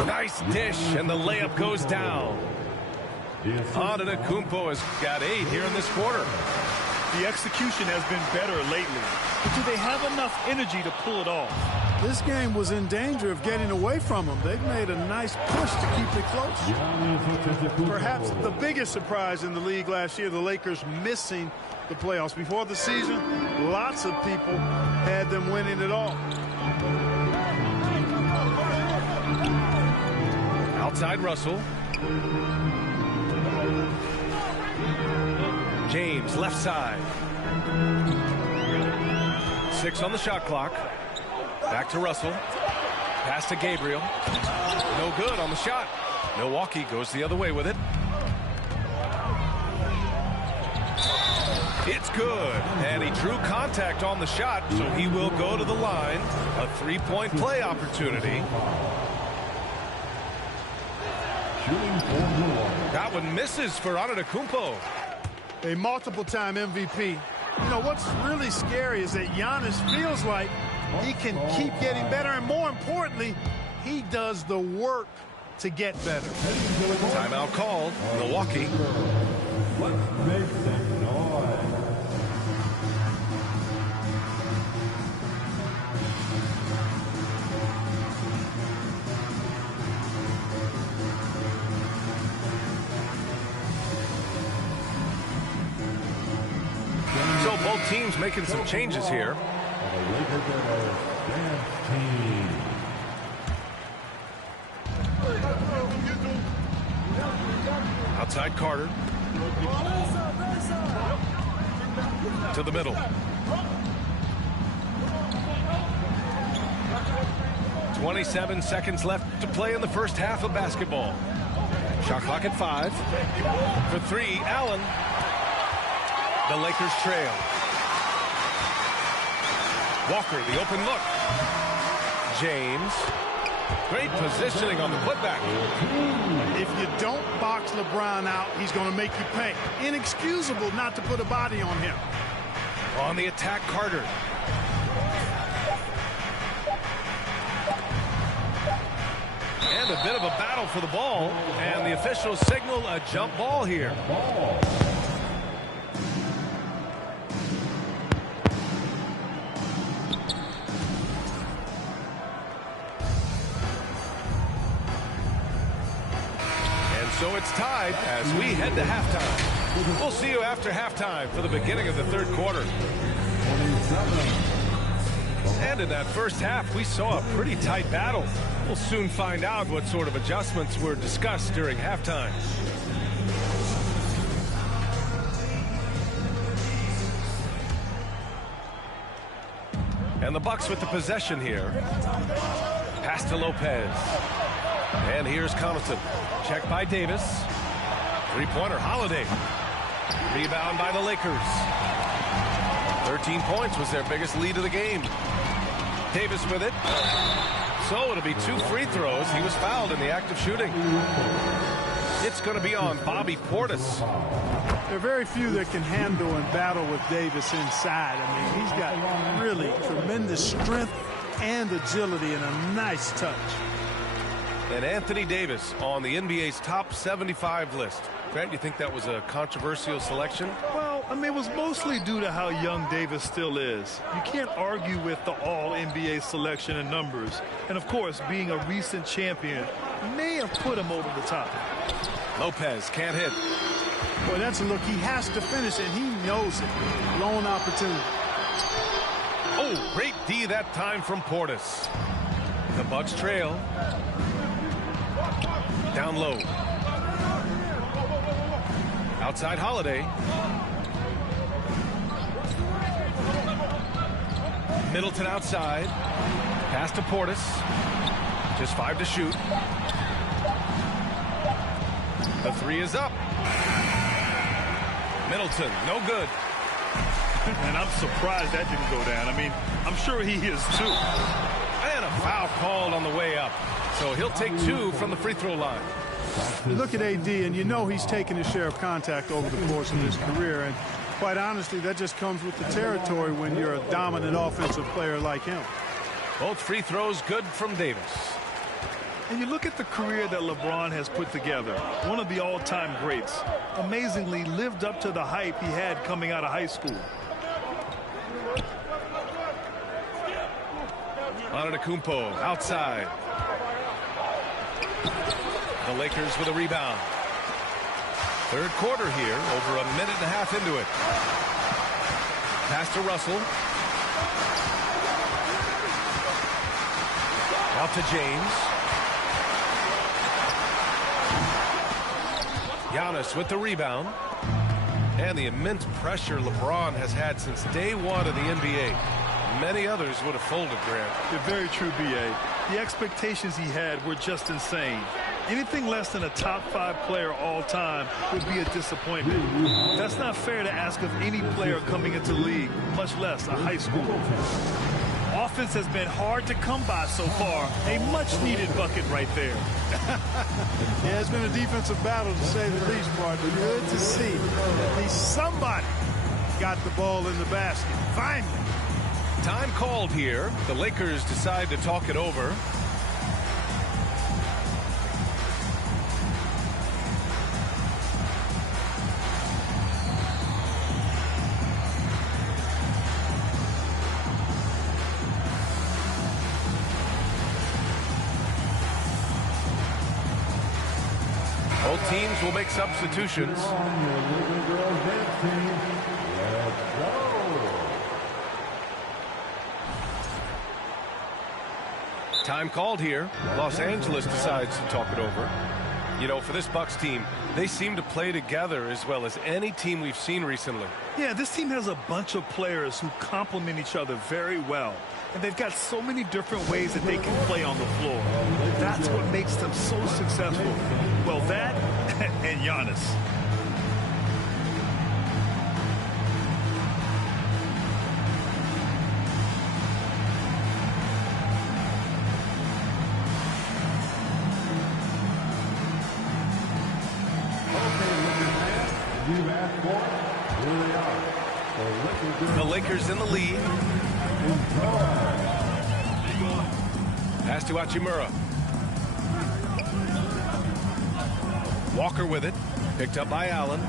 Nice dish, and the layup goes down. Antetokounmpo has got 8 here in this quarter. The execution has been better lately. But do they have enough energy to pull it off? This game was in danger of getting away from them. They've made a nice push to keep it close. Perhaps the biggest surprise in the league last year, the Lakers missing the playoffs. Before the season, lots of people had them winning it all. Outside Russell. James, left side. 6 on the shot clock. Back to Russell. Pass to Gabriel. No good on the shot. Milwaukee goes the other way with it. It's good. And he drew contact on the shot, so he will go to the line. A 3-point play opportunity. That one misses for Antetokounmpo. A multiple-time MVP. You know, what's really scary is that Giannis feels like he can keep getting better, and more importantly, he does the work to get better. Timeout called. Milwaukee. Let's make some noise. So both teams making some changes here. Outside Carter. To the middle. 27 seconds left to play in the first half of basketball. Shot clock at 5. For 3, Allen. The Lakers trail. Walker, the open look. James. Great positioning on the putback. If you don't box LeBron out, he's going to make you pay. Inexcusable not to put a body on him. On the attack, Carter. And a bit of a battle for the ball. And the officials signal a jump ball here. So it's tied as we head to halftime. We'll see you after halftime for the beginning of the third quarter. And in that first half, we saw a pretty tight battle. We'll soon find out what sort of adjustments were discussed during halftime. And the Bucks with the possession here. Pass to Lopez. And here's Connaughton. Check by Davis. Three-pointer, Holiday. Rebound by the Lakers. 13 points was their biggest lead of the game. Davis with it. So it'll be 2 free throws. He was fouled in the act of shooting. It's going to be on Bobby Portis. There are very few that can handle and battle with Davis inside. I mean, he's got really tremendous strength and agility and a nice touch. And Anthony Davis on the NBA's top 75 list. Grant, you think that was a controversial selection? Well, I mean, it was mostly due to how young Davis still is. You can't argue with the all-NBA selection and numbers. And, of course, being a recent champion may have put him over the top. Lopez can't hit. Boy, that's a look. He has to finish, and he knows it. Lone opportunity. Oh, great D that time from Portis. The Bucks trail. Down low. Outside Holiday. Middleton outside. Pass to Portis. Just 5 to shoot. The 3 is up. Middleton, no good. And I'm surprised that didn't go down. I mean, I'm sure he is too. And a foul called on the way up. So he'll take 2 from the free throw line. You look at AD, and you know he's taken his share of contact over the course of his career. And quite honestly, that just comes with the territory when you're a dominant offensive player like him. Both free throws good from Davis. And you look at the career that LeBron has put together, one of the all-time greats, amazingly lived up to the hype he had coming out of high school. Antetokounmpo outside. The Lakers with a rebound. Third quarter here, over a minute and a half into it. Pass to Russell. Out to James. Giannis with the rebound. And the immense pressure LeBron has had since day one of the NBA. Many others would have folded, Grant. You're very true, B.A. The expectations he had were just insane. Anything less than a top 5 player all time would be a disappointment. That's not fair to ask of any player coming into the league, much less a high schooler. Offense has been hard to come by so far. A much-needed bucket right there. Yeah, it's been a defensive battle to say the least, partner. Good to see. At least somebody got the ball in the basket. Finally. Time called here. The Lakers decide to talk it over. Both teams will make substitutions. Time called here. Los Angeles decides to talk it over. You know, for this Bucks team, they seem to play together as well as any team we've seen recently. Yeah, this team has a bunch of players who complement each other very well. And they've got so many different ways that they can play on the floor. That's what makes them so successful. Well, that and Giannis. The Lakers in the lead. Pass to Hachimura. Walker with it. Picked up by Allen.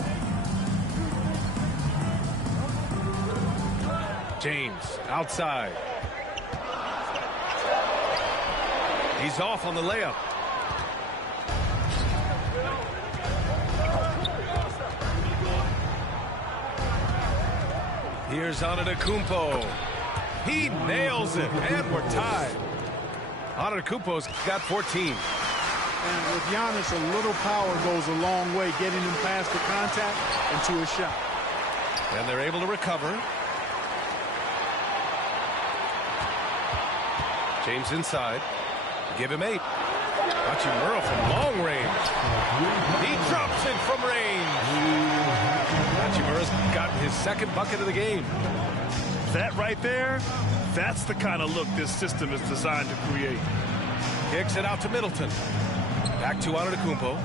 James outside. He's off on the layup. Here's Antetokounmpo. He nails it, and we're tied. Antetokounmpo's got 14. And with Giannis, a little power goes a long way, getting him past the contact and to a shot. And they're able to recover. James inside. Give him 8. Hachimura from long range. He drops it from range. Hachimura's gotten his second bucket of the game. That right there, that's the kind of look this system is designed to create. Kicks it out to Middleton. Back to Antetokounmpo.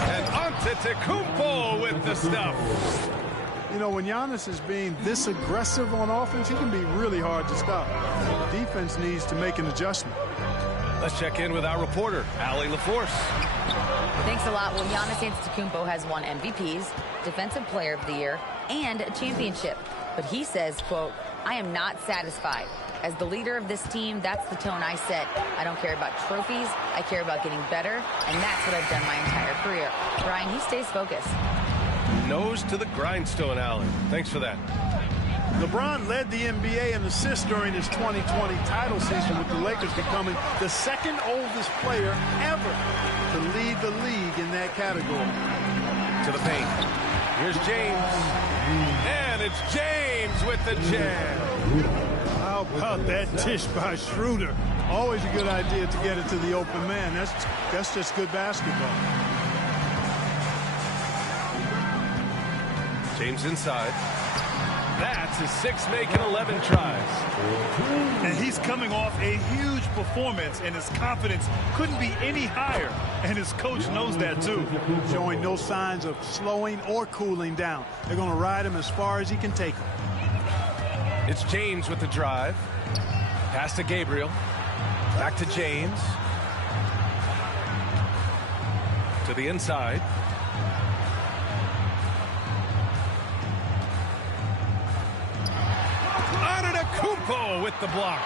And Antetokounmpo with the stuff. You know, when Giannis is being this aggressive on offense, he can be really hard to stop. Defense needs to make an adjustment. Let's check in with our reporter, Allie LaForce. Thanks a lot. Well, Giannis Antetokounmpo has won MVPs, Defensive Player of the Year, and a championship. But he says, quote, I am not satisfied. As the leader of this team, that's the tone I set. I don't care about trophies. I care about getting better, and that's what I've done my entire career. Brian, he stays focused. Nose to the grindstone, Allie. Thanks for that. LeBron led the NBA in assists during his 2020 title season, with the Lakers becoming the second oldest player ever to lead the league in that category. To the paint. Here's James. And it's James with the jam. How about that dish by Schroeder? Always a good idea to get it to the open man. That's just good basketball. James inside. That's his 6 making 11 tries. And he's coming off a huge performance, and his confidence couldn't be any higher. And his coach knows that, too. Showing no signs of slowing or cooling down. They're going to ride him as far as he can take him. It's James with the drive. Pass to Gabriel. Back to James. To the inside. Antetokounmpo with the block.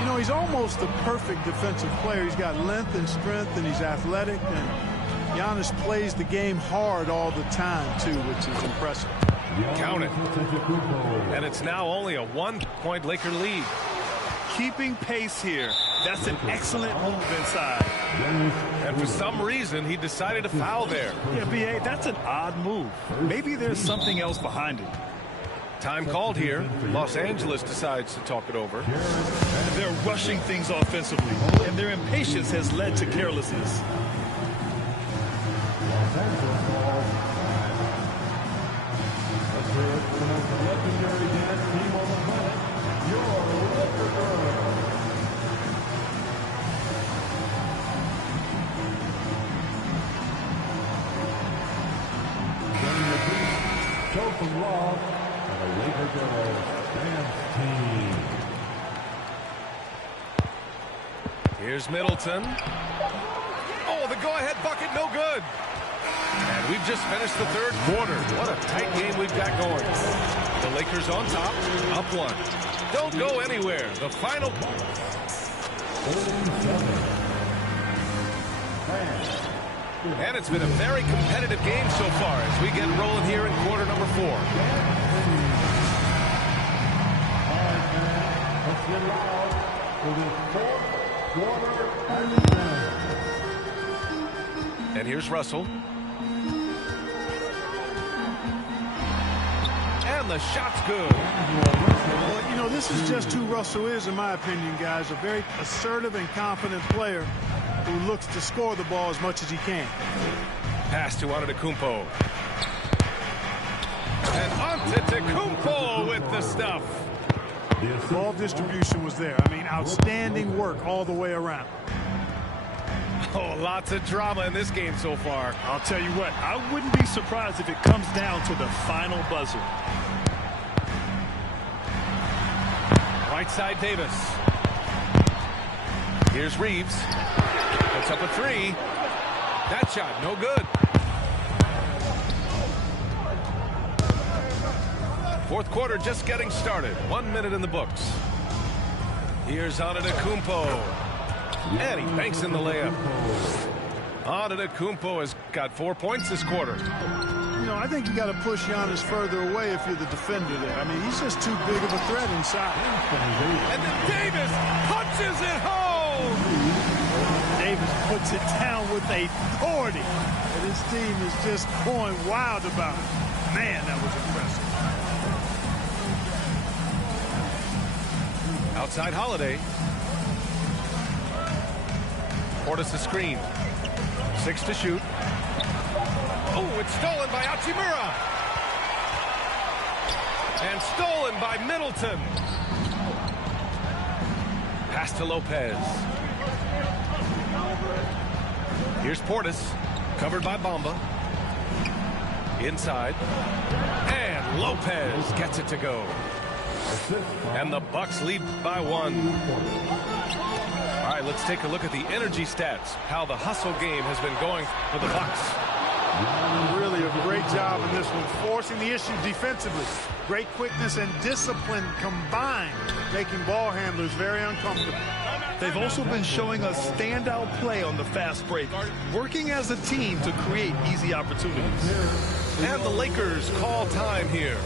You know, he's almost the perfect defensive player. He's got length and strength, and he's athletic. And Giannis plays the game hard all the time, too, which is impressive. Count it. And it's now only a 1-point Laker lead. Keeping pace here. That's an excellent move inside. And for some reason, he decided to foul there. Yeah, B.A., that's an odd move. Maybe there's something else behind it. Time called here. Los Angeles decides to talk it over. They're rushing things offensively, and their impatience has led to carelessness. Here's Middleton. Oh, the go-ahead bucket, no good. And we've just finished the third quarter. What a tight game we've got going. The Lakers on top, up 1. Don't go anywhere. The final. And it's been a very competitive game so far as we get rolling here in quarter number 4. And here's Russell. And the shot's good. Well, you know, this is just who Russell is, in my opinion, guys. A very assertive and confident player who looks to score the ball as much as he can. Pass to Antetokounmpo. And Antetokounmpo with the stuff. Ball distribution was there. I mean, outstanding work all the way around. Oh, lots of drama in this game so far. I'll tell you what, I wouldn't be surprised if it comes down to the final buzzer. Right side, Davis. Here's Reeves. Puts up a 3. That shot, no good. Fourth quarter just getting started. 1 minute in the books. Here's Antetokounmpo. And he banks in the layup. Antetokounmpo has got 4 points this quarter. You know, I think you got to push Giannis further away if you're the defender there. I mean, he's just too big of a threat inside. And then Davis punches it home. Davis puts it down with authority. And his team is just going wild about it. Man, that was impressive. Outside Holiday. Portis the screen. 6 to shoot. Oh, it's stolen by Hachimura. And stolen by Middleton. Pass to Lopez. Here's Portis, covered by Bamba. Inside. And Lopez gets it to go. And the Bucks lead by 1. All right, let's take a look at the energy stats, how the hustle game has been going for the Bucks. Really a great job in this one, forcing the issue defensively. Great quickness and discipline combined, making ball handlers very uncomfortable. They've also been showing us standout play on the fast break, working as a team to create easy opportunities. And the Lakers call time here.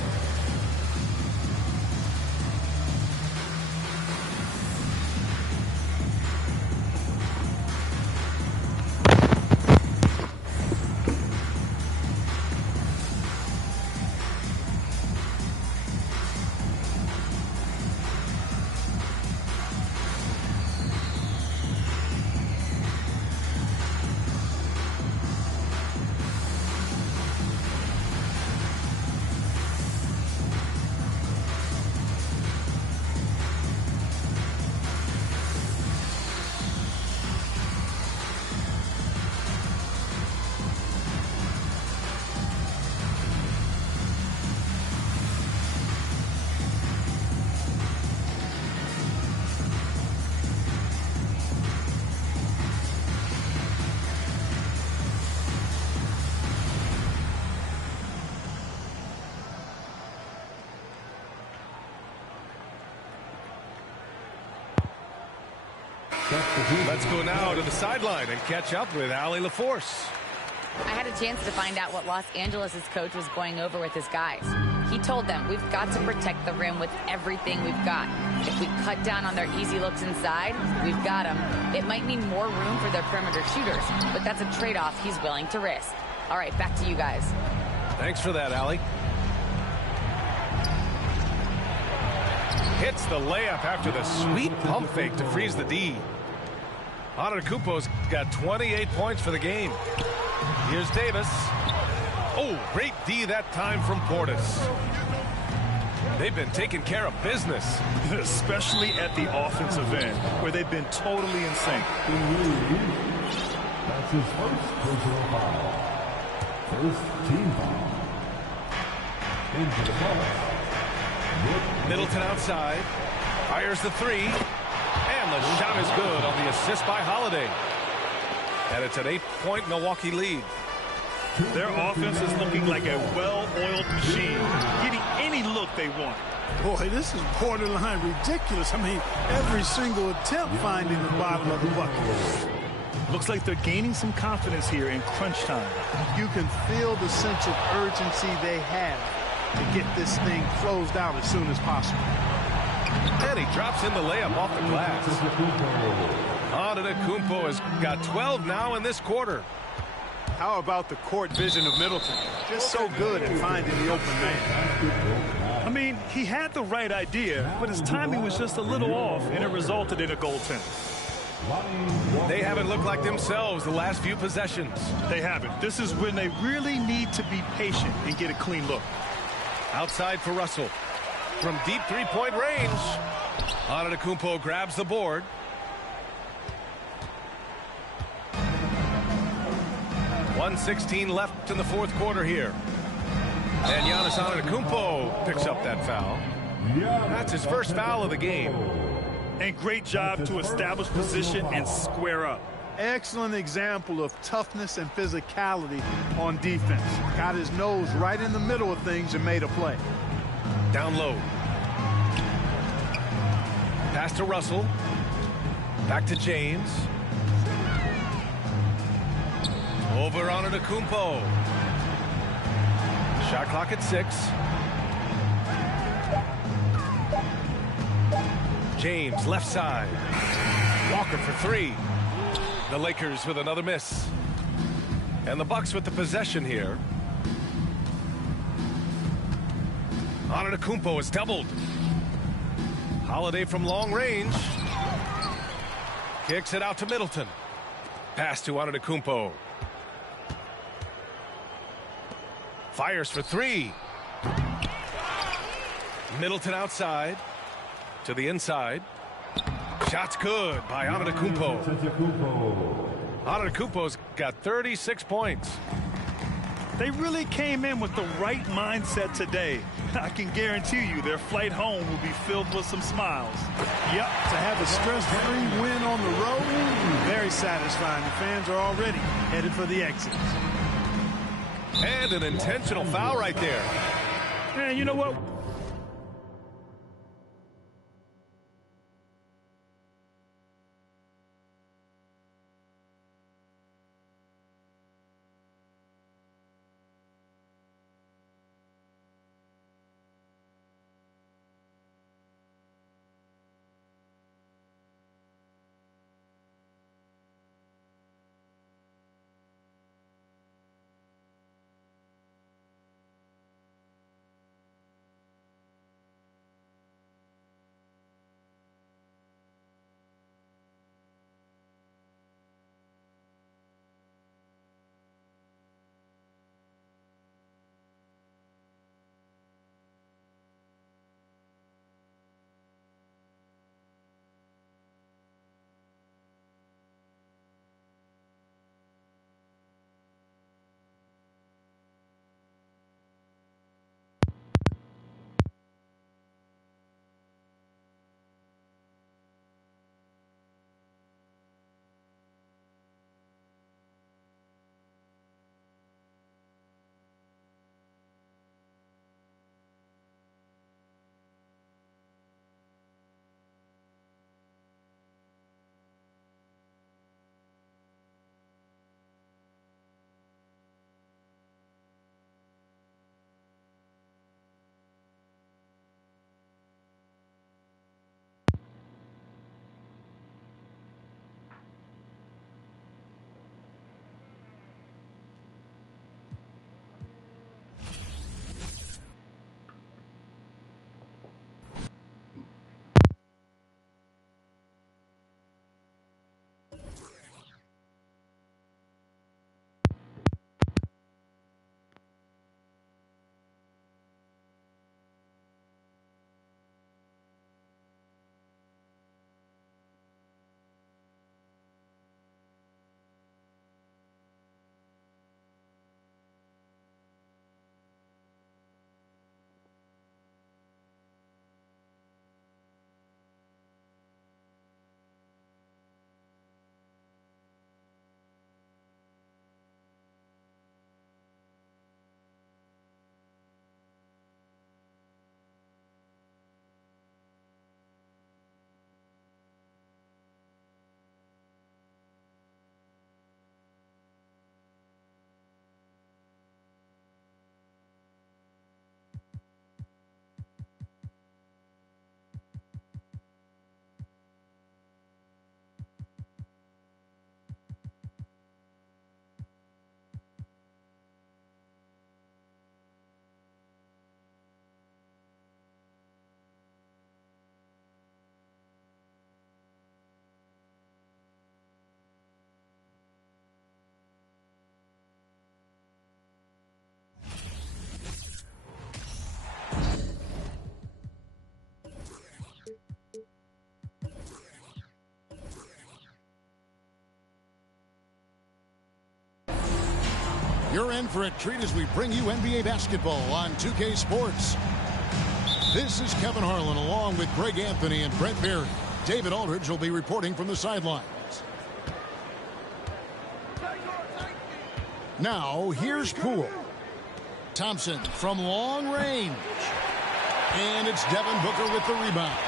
Let's go now to the sideline and catch up with Allie LaForce. I had a chance to find out what Los Angeles' coach was going over with his guys. He told them, we've got to protect the rim with everything we've got. If we cut down on their easy looks inside, we've got them. It might mean more room for their perimeter shooters, but that's a trade-off he's willing to risk. All right, back to you guys. Thanks for that, Allie. Hits the layup after the sweet pump fake to freeze the D. Antetokounmpo's got 28 points for the game. Here's Davis. Oh, great D that time from Portis. They've been taking care of business. Especially at the offensive end, where they've been totally in sync. That's his first personal foul. First team foul. Into the ball. Middleton outside. Fires the three. And the shot is good on the assist by Holiday. And it's an 8-point Milwaukee lead. Their offense is looking like a well-oiled machine, getting any look they want. Boy, this is borderline ridiculous. I mean, every single attempt finding the bottom of the bucket. Looks like they're gaining some confidence here in crunch time. You can feel the sense of urgency they have to get this thing closed out as soon as possible. And he drops in the layup off the glass. Antetokounmpo has got 12 now in this quarter. How about the court vision of Middleton? Just so good at finding the open man. I mean, he had the right idea, but his timing was just a little off, and it resulted in a goaltend. They haven't looked like themselves the last few possessions. They haven't. This is when they really need to be patient and get a clean look. Outside for Russell. From deep three-point range. Antetokounmpo grabs the board. .116 left in the fourth quarter here. And Giannis Antetokounmpo picks up that foul. That's his first foul of the game. And great job to establish position and square up. Excellent example of toughness and physicality on defense. Got his nose right in the middle of things and made a play. Down low. Pass to Russell. Back to James. Over Antetokounmpo. Shot clock at 6. James, left side. Walker for 3. The Lakers with another miss. And the Bucks with the possession here. Antetokounmpo is doubled. Holiday from long range. Kicks it out to Middleton. Pass to Antetokounmpo. Fires for 3. Middleton outside. To the inside. Shot's good by Antetokounmpo. Antetokounmpo's got 36 points. They really came in with the right mindset today. I can guarantee you their flight home will be filled with some smiles. Yep, to have a stress-free win on the road, very satisfying. The fans are already headed for the exit. And an intentional foul right there. And you know what? You're in for a treat as we bring you NBA basketball on 2K Sports. This is Kevin Harlan along with Greg Anthony and Brent Berry. David Aldridge will be reporting from the sidelines. Now, here's Poole. Thompson from long range. And it's Devin Booker with the rebound.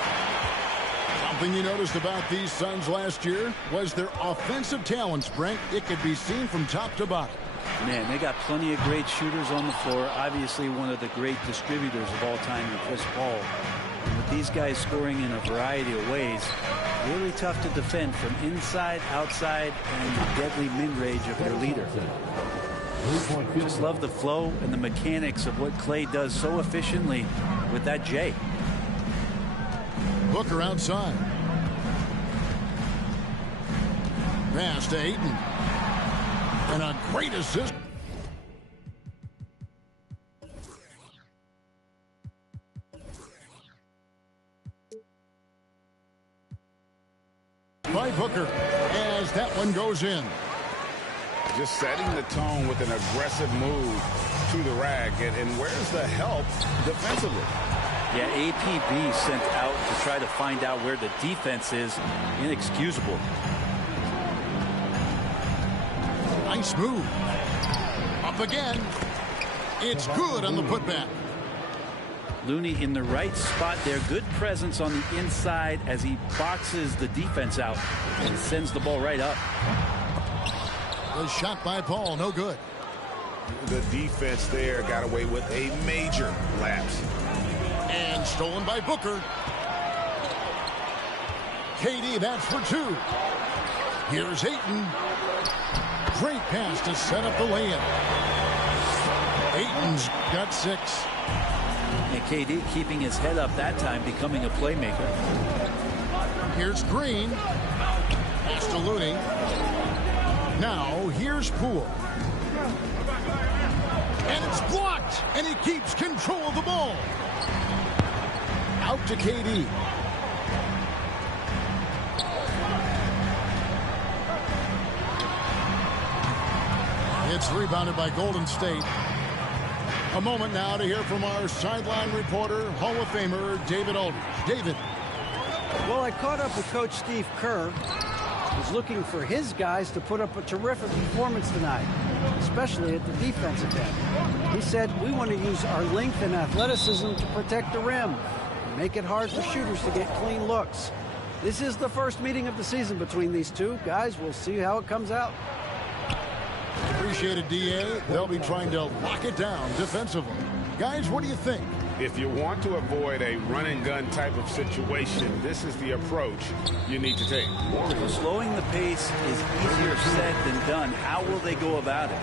Something you noticed about these Suns last year was their offensive talents, Brent. It could be seen from top to bottom. Man, they got plenty of great shooters on the floor. Obviously, one of the great distributors of all time in Chris Paul. And with these guys scoring in a variety of ways, really tough to defend from inside, outside, and the deadly mid-range of their leader. Just love the flow and the mechanics of what Klay does so efficiently with that J. Booker outside. Pass to Ayton. And a great assist. By Booker as that one goes in. Just setting the tone with an aggressive move to the rack. And where's the help defensively? Yeah, APB sent out to try to find out where the defense is. Inexcusable. Nice move. Up again. It's good on the putback. Looney in the right spot there. Good presence on the inside as he boxes the defense out and sends the ball right up. The shot by Paul, no good. The defense there got away with a major lapse. And stolen by Booker. KD, that's for two. Here's Ayton. Great pass to set up the lay-in. Ayton's got 6. And KD keeping his head up that time, becoming a playmaker. Here's Green. Pass to Looney. Now here's Poole. And it's blocked. And he keeps control of the ball. Out to KD. It's rebounded by Golden State. A moment now to hear from our sideline reporter, Hall of Famer David Aldridge. David. Well, I caught up with Coach Steve Kerr. He's looking for his guys to put up a terrific performance tonight, especially at the defensive end. He said, we want to use our length and athleticism to protect the rim and make it hard for shooters to get clean looks. This is the first meeting of the season between these two guys. We'll see how it comes out. Appreciate it, DA. They'll be trying to lock it down defensively. Guys, what do you think? If you want to avoid a run-and-gun type of situation, this is the approach you need to take. Slowing the pace is easier said than done. How will they go about it?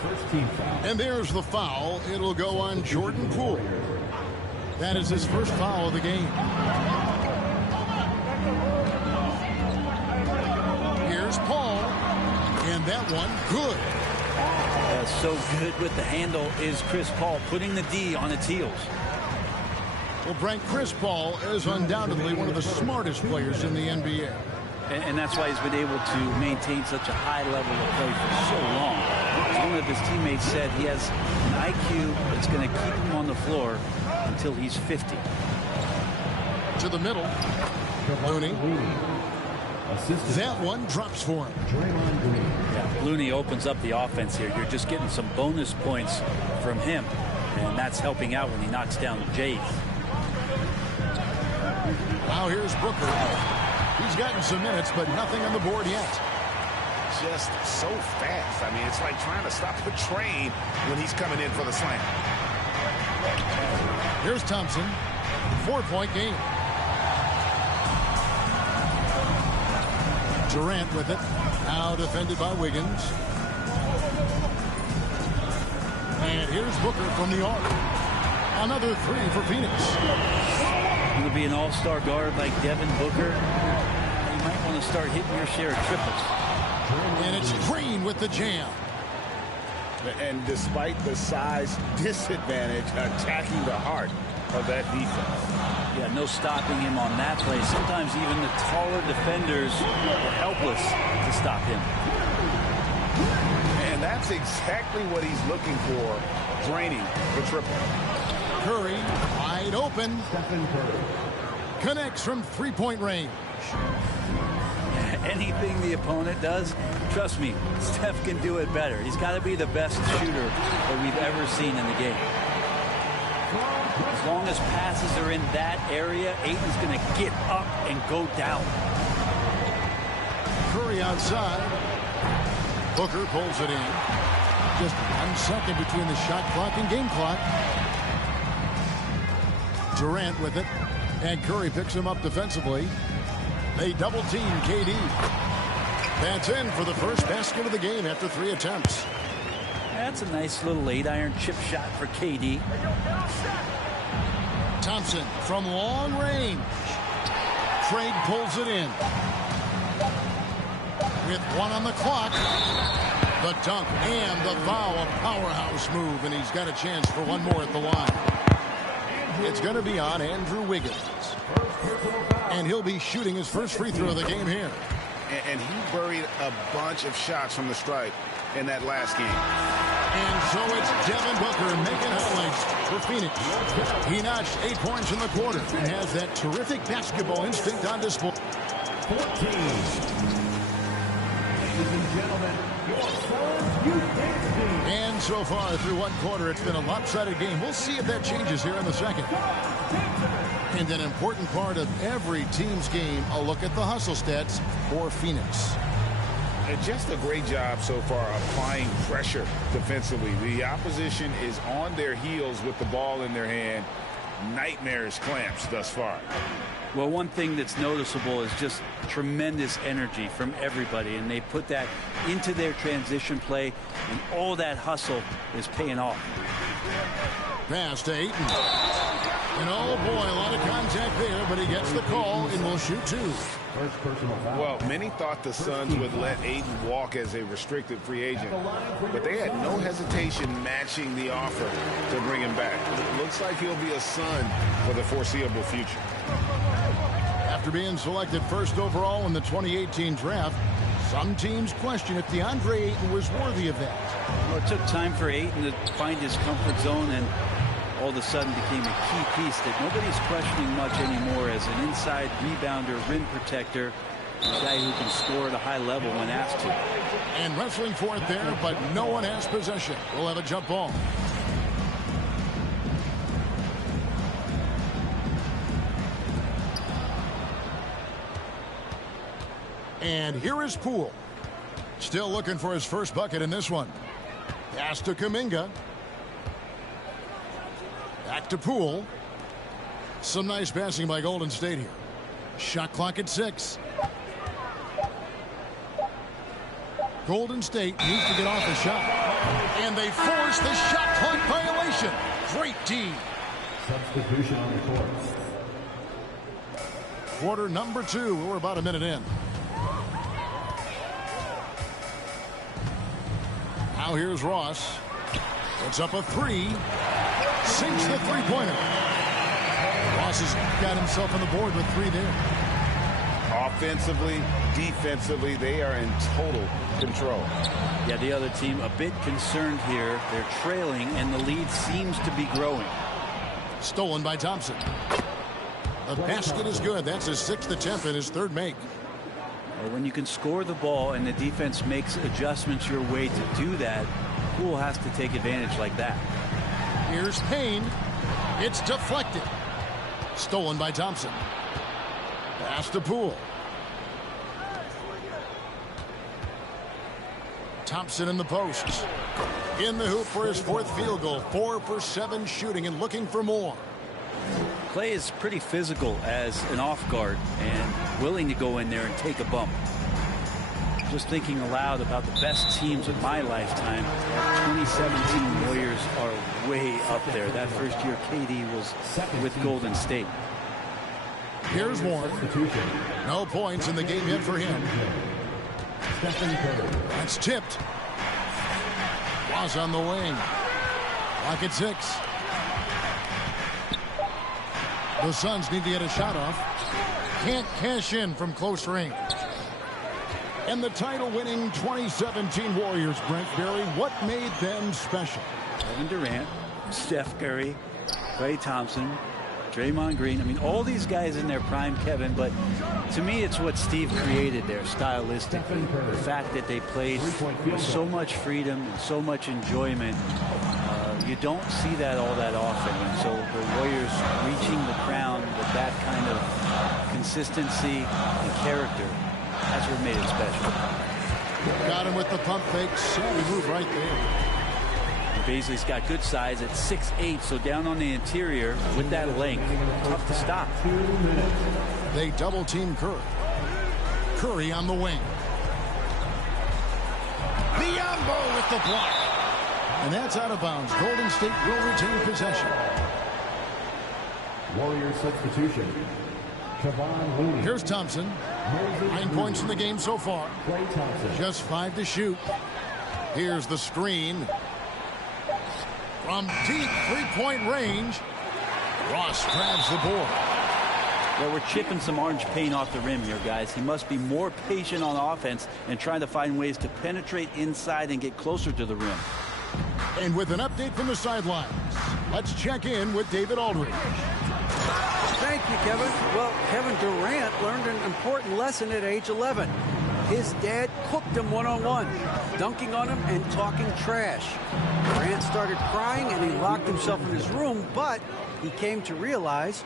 First team foul. And there's the foul. It'll go on Jordan Poole. That is his first foul of the game. Here's Paul. And that one, good. So good with the handle is Chris Paul, putting the D on its heels. Well, Brent, Chris Paul is undoubtedly one of the smartest players in the NBA. And that's why he's been able to maintain such a high level of play for so long. As one of his teammates said, he has an IQ that's going to keep him on the floor until he's 50. To the middle. Looney. That one drops for him. Yeah, Looney opens up the offense here. You're just getting some bonus points from him, and that's helping out when he knocks down Jays. Now here's Booker. He's gotten some minutes, but nothing on the board yet. Just so fast. I mean, it's like trying to stop the train when he's coming in for the slam. Here's Thompson. 4-point game. Durant with it. Now defended by Wiggins. And here's Booker from the arc. Another 3 for Phoenix. Going to be an all-star guard like Devin Booker. You might want to start hitting your share of triples. And it's Green with the jam. And despite the size disadvantage, attacking the heart of that defense. Yeah, no stopping him on that play. Sometimes even the taller defenders were helpless to stop him. And that's exactly what he's looking for, draining the triple. Curry, wide open. Stephen Curry. Connects from 3-point range. Anything the opponent does, trust me, Steph can do it better. He's got to be the best shooter that we've ever seen in the game. As long as passes are in that area, Ayton's going to get up and go down. Curry outside. Booker pulls it in. Just 1 second between the shot clock and game clock. Durant with it. And Curry picks him up defensively. They double team KD. That's in for the first basket of the game after 3 attempts. That's a nice little 8-iron chip shot for KD. Thompson from long range. Craig pulls it in. With 1 on the clock. The dunk and the foul, a powerhouse move, and he's got a chance for 1 more at the line. It's going to be on Andrew Wiggins. And he'll be shooting his first free throw of the game here. And he buried a bunch of shots from the stripe in that last game. And so it's Devin Booker making highlights for Phoenix. He notched 8 points in the quarter and has that terrific basketball instinct on display. 14. Ladies and gentlemen, your Suns Youth Dance Team. And so far through 1 quarter, it's been a lopsided game. We'll see if that changes here in the second. And an important part of every team's game, a look at the hustle stats for Phoenix. And just a great job so far applying pressure defensively. The opposition is on their heels with the ball in their hand. Nightmarish clamps thus far. Well, one thing that's noticeable is just tremendous energy from everybody, and they put that into their transition play, and all that hustle is paying off. Pass to Ayton. And oh boy, a lot of contact there, but he gets the call and will shoot 2. First personal foul. Well, many thought the Suns would let Ayton walk as a restricted free agent, but they had no hesitation matching the offer to bring him back. It looks like he'll be a Sun for the foreseeable future. After being selected first overall in the 2018 draft, some teams question if DeAndre Ayton was worthy of that. Well, it took time for Ayton to find his comfort zone, and all of a sudden became a key piece that nobody's questioning much anymore as an inside rebounder, rim protector, a guy who can score at a high level when asked to. And wrestling for it there, but no one has possession. We'll have a jump ball. And here is Poole. Still looking for his first bucket in this one. Pass to Kuminga. Back to Poole. Some nice passing by Golden State here. Shot clock at 6. Golden State needs to get off the shot. And they force the shot clock violation. Great D. Substitution on the court. Quarter number 2. We're about a minute in. Now here's Ross. It's up a 3. Sinks the three-pointer. Ross has got himself on the board with 3 there. Offensively, defensively, they are in total control. Yeah, the other team a bit concerned here. They're trailing, and the lead seems to be growing. Stolen by Thompson. The basket is good. That's his 6th attempt and his 3rd make. Well, when you can score the ball and the defense makes adjustments your way to do that, Poole has to take advantage like that. Here's Payne. It's deflected. Stolen by Thompson. Pass to Poole. Thompson in the posts. In the hoop for his 4th field goal. 4 for 7 shooting and looking for more. Clay is pretty physical as an off guard and willing to go in there and take a bump. Just thinking aloud about the best teams of my lifetime, 2017 Warriors are way up there. That first year KD was with Golden State. Here's Warren. No points in the game yet for him. That's tipped. Was on the wing. Clock at 6. The Suns need to get a shot off. Can't cash in from close range. And the title-winning 2017 Warriors, Brent Barry, what made them special? Kevin Durant, Steph Curry, Klay Thompson, Draymond Green. I mean, all these guys in their prime, Kevin, but to me it's what Steve created there stylistically. The fact that they played with so much freedom and so much enjoyment. You don't see that all that often. And so the Warriors reaching the crown with that kind of consistency and character, that's what made it special. Got him with the pump fake. Savvy move right there. Baisley's got good size at 6'8", so down on the interior with that length, tough to stop. They double-team Kerr. Curry on the wing. Biyombo with the block. And that's out of bounds. Golden State will retain possession. Warriors substitution. Kevon Looney. Here's Thompson. 9 points in the game so far. Klay Thompson. Just 5 to shoot. Here's the screen. From deep three-point range, Ross grabs the board. Well, we're chipping some orange paint off the rim here, guys. He must be more patient on offense and trying to find ways to penetrate inside and get closer to the rim. And with an update from the sidelines, let's check in with David Aldridge. Thank you, Kevin. Well, Kevin Durant learned an important lesson at age 11. His dad cooked him one-on-one, dunking on him and talking trash. Durant started crying and he locked himself in his room, but he came to realize,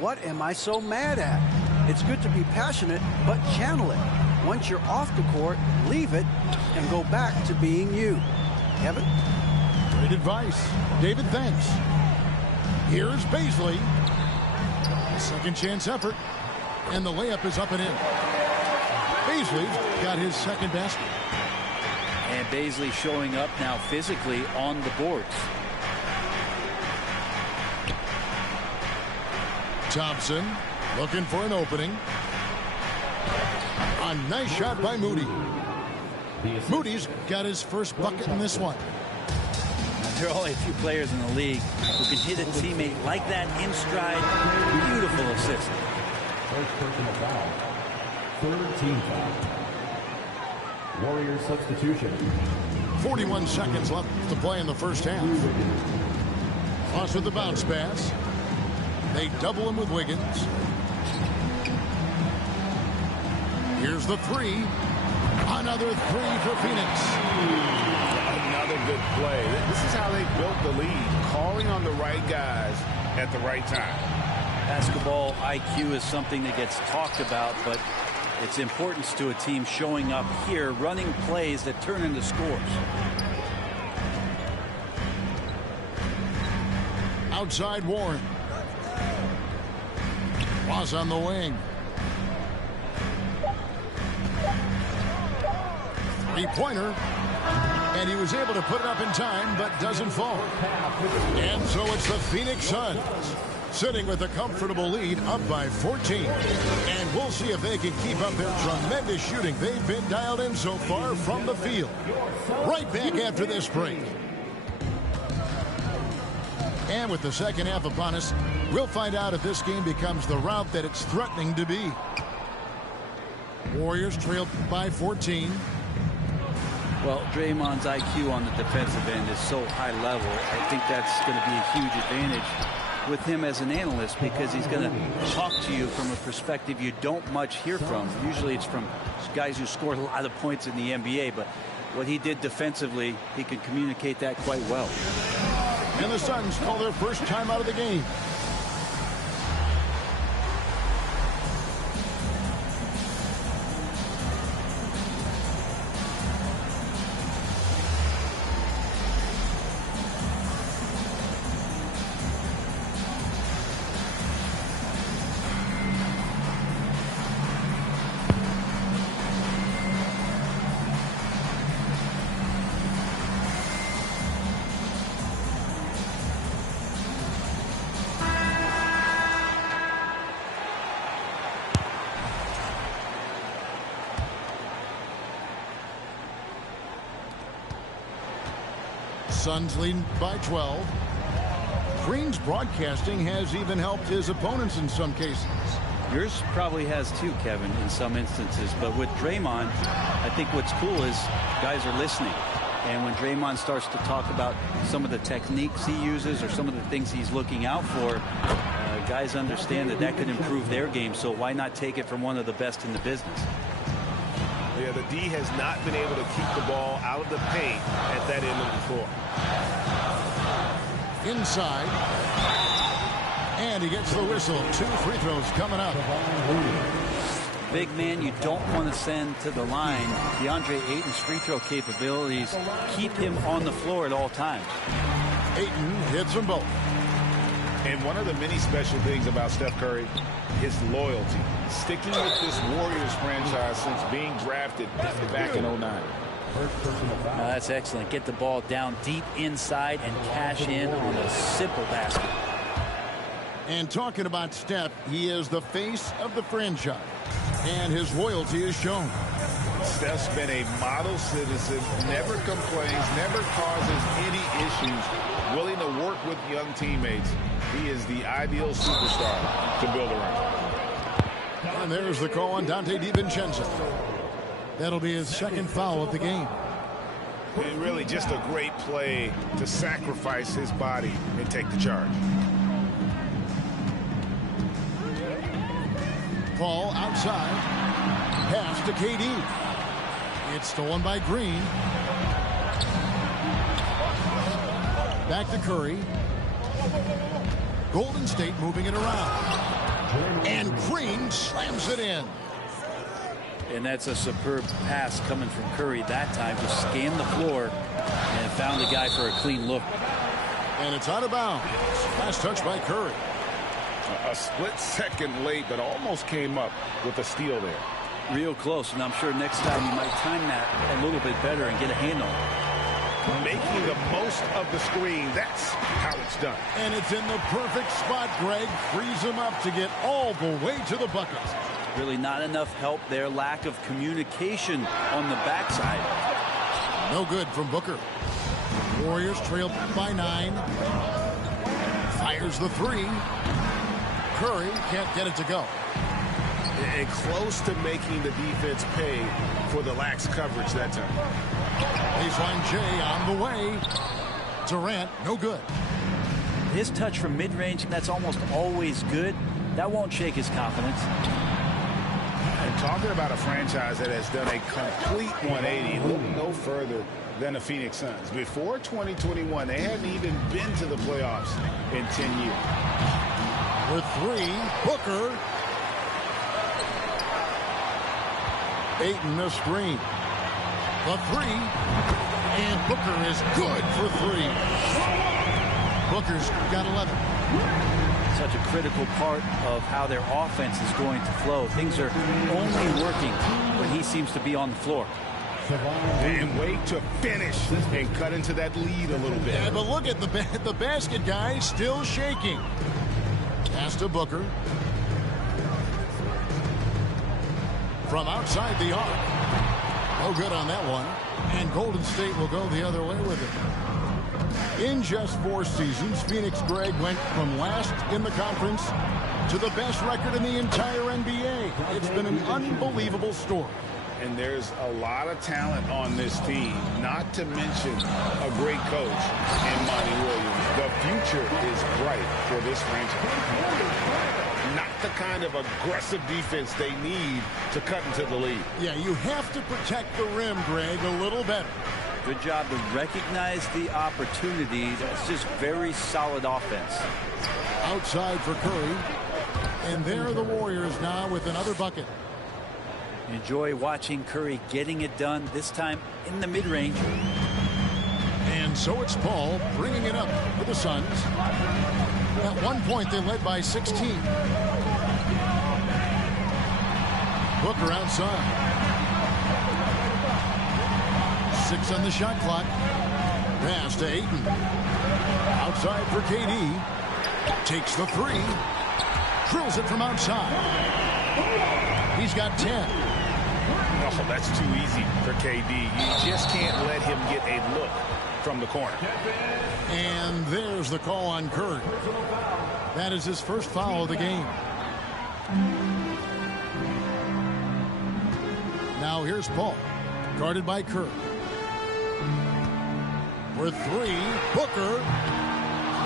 what am I so mad at? It's good to be passionate, but channel it. Once you're off the court, leave it and go back to being you. Kevin? Great advice. David, thanks. Here's Baisley. Second chance effort. And the layup is up and in. Baisley got his second basket. And Baisley showing up now physically on the boards. Thompson looking for an opening. A nice shot by Moody. Moody's got his first bucket in this one. There are only a few players in the league who can hit a teammate like that in stride. Beautiful assist. First personal foul. Third team foul. Warriors substitution. 41 seconds left to play in the first half. Ross with the bounce pass. They double him with Wiggins. Here's the three. Another three for Phoenix. Another good play. This is how they built the lead. Calling on the right guys at the right time. Basketball IQ is something that gets talked about, but its importance to a team showing up here, running plays that turn into scores. Outside Warren. Ross on the wing. Three-pointer. And he was able to put it up in time, but doesn't fall. And so it's the Phoenix Suns sitting with a comfortable lead, up by 14. And we'll see if they can keep up their tremendous shooting they've been dialed in so far from the field. Right back after this break. And with the second half upon us, we'll find out if this game becomes the route that it's threatening to be. Warriors trailed by 14. Well, Draymond's IQ on the defensive end is so high level. I think that's going to be a huge advantage with him as an analyst, because he's going to talk to you from a perspective you don't much hear from. Usually it's from guys who scored a lot of points in the NBA, but what he did defensively, he can communicate that quite well. And the Suns call their first time out of the game. Suns leading by 12. Green's broadcasting has even helped his opponents in some cases. Yours probably has too, Kevin, in some instances. But with Draymond, I think what's cool is guys are listening. And when Draymond starts to talk about some of the techniques he uses or some of the things he's looking out for, guys understand that that could improve their game. So why not take it from one of the best in the business? Yeah, the D has not been able to keep the ball out of the paint at that end of the floor. Inside. And he gets the whistle. 2 free throws coming up. big man you don't want to send to the line. DeAndre Ayton's free throw capabilities keep him on the floor at all times. Ayton hits them both. And one of the many special things about Steph Curry, his loyalty. Sticking with this Warriors franchise since being drafted back in 09. That's excellent. Get the ball down deep inside and cash in on a simple basket. And talking about Steph, he is the face of the franchise, and his loyalty is shown. Steph's been a model citizen, never complains, never causes any issues, willing to work with young teammates. He is the ideal superstar to build around. And there's the call on Dante DiVincenzo. That'll be his second foul of the game. And really just a great play to sacrifice his body and take the charge. Paul outside. Pass to KD. It's stolen by Green. Back to Curry. Golden State moving it around. And Green slams it in. And that's a superb pass coming from Curry that time. Just scanned the floor and found the guy for a clean look. And it's out of bounds. Last touch by Curry. A split second late, but almost came up with a steal there. Real close, and I'm sure next time you might time that a little bit better and get a handle. Making the most of the screen, that's how it's done. And it's in the perfect spot, Greg. Frees him up to get all the way to the bucket. Really not enough help there. Lack of communication on the backside. No good from Booker. Warriors trail by 9. Fires the 3. Curry can't get it to go. And close to making the defense pay for the lax coverage that time. Baseline J on the way. Durant, no good. His touch from mid-range, that's almost always good. That won't shake his confidence. And talking about a franchise that has done a complete 180, look no further than the Phoenix Suns. Before 2021, they hadn't even been to the playoffs in 10 years. With 3, Booker. Ayton the screen. The 3. And Booker is good for 3. Booker's got 11. Such a critical part of how their offense is going to flow. Things are only working when he seems to be on the floor. And wait to finish and cut into that lead a little bit. Yeah, but look at the basket, guys, still shaking. Pass to Booker. From outside the arc. No good on that one. And Golden State will go the other way with it. In just 4 seasons, Phoenix, Greg, went from last in the conference to the best record in the entire NBA. It's been an unbelievable story. And there's a lot of talent on this team, not to mention a great coach in Monty Williams. The future is bright for this franchise. Not the kind of aggressive defense they need to cut into the lead. Yeah, you have to protect the rim, Greg, a little better. Good job to recognize the opportunity. That's just very solid offense. Outside for Curry. And there are the Warriors now with another bucket. Enjoy watching Curry getting it done, this time in the mid-range. And so it's Paul bringing it up for the Suns. At one point, they led by 16. Booker outside. 6 on the shot clock. Pass to Ayton. Outside for KD. Takes the 3. Drills it from outside. He's got 10. Oh, that's too easy for KD. You just can't let him get a look from the corner. And there's the call on Curry. That is his first foul of the game. Now here's Paul, guarded by Curry. For 3, Booker.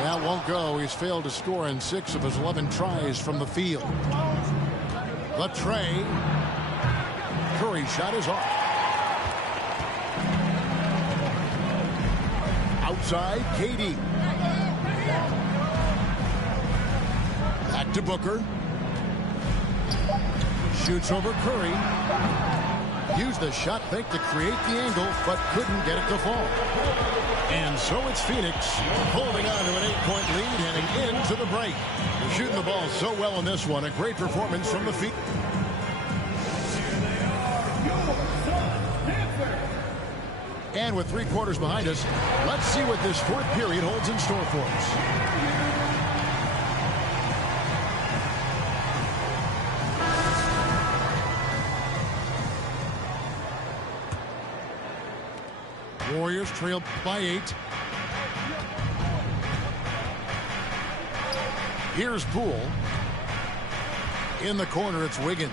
That won't go. He's failed to score in 6 of his 11 tries from the field. The tray. Curry shot is off. Outside, KD. Back to Booker. Shoots over Curry. Used the shot fake to create the angle, but couldn't get it to fall. And so it's Phoenix holding on to an 8-point lead heading into the break. They're shooting the ball so well in this one. A great performance from the Phoenix. And with 3 quarters behind us, let's see what this fourth period holds in store for us. Warriors trail by 8. Here's Poole. In the corner, it's Wiggins.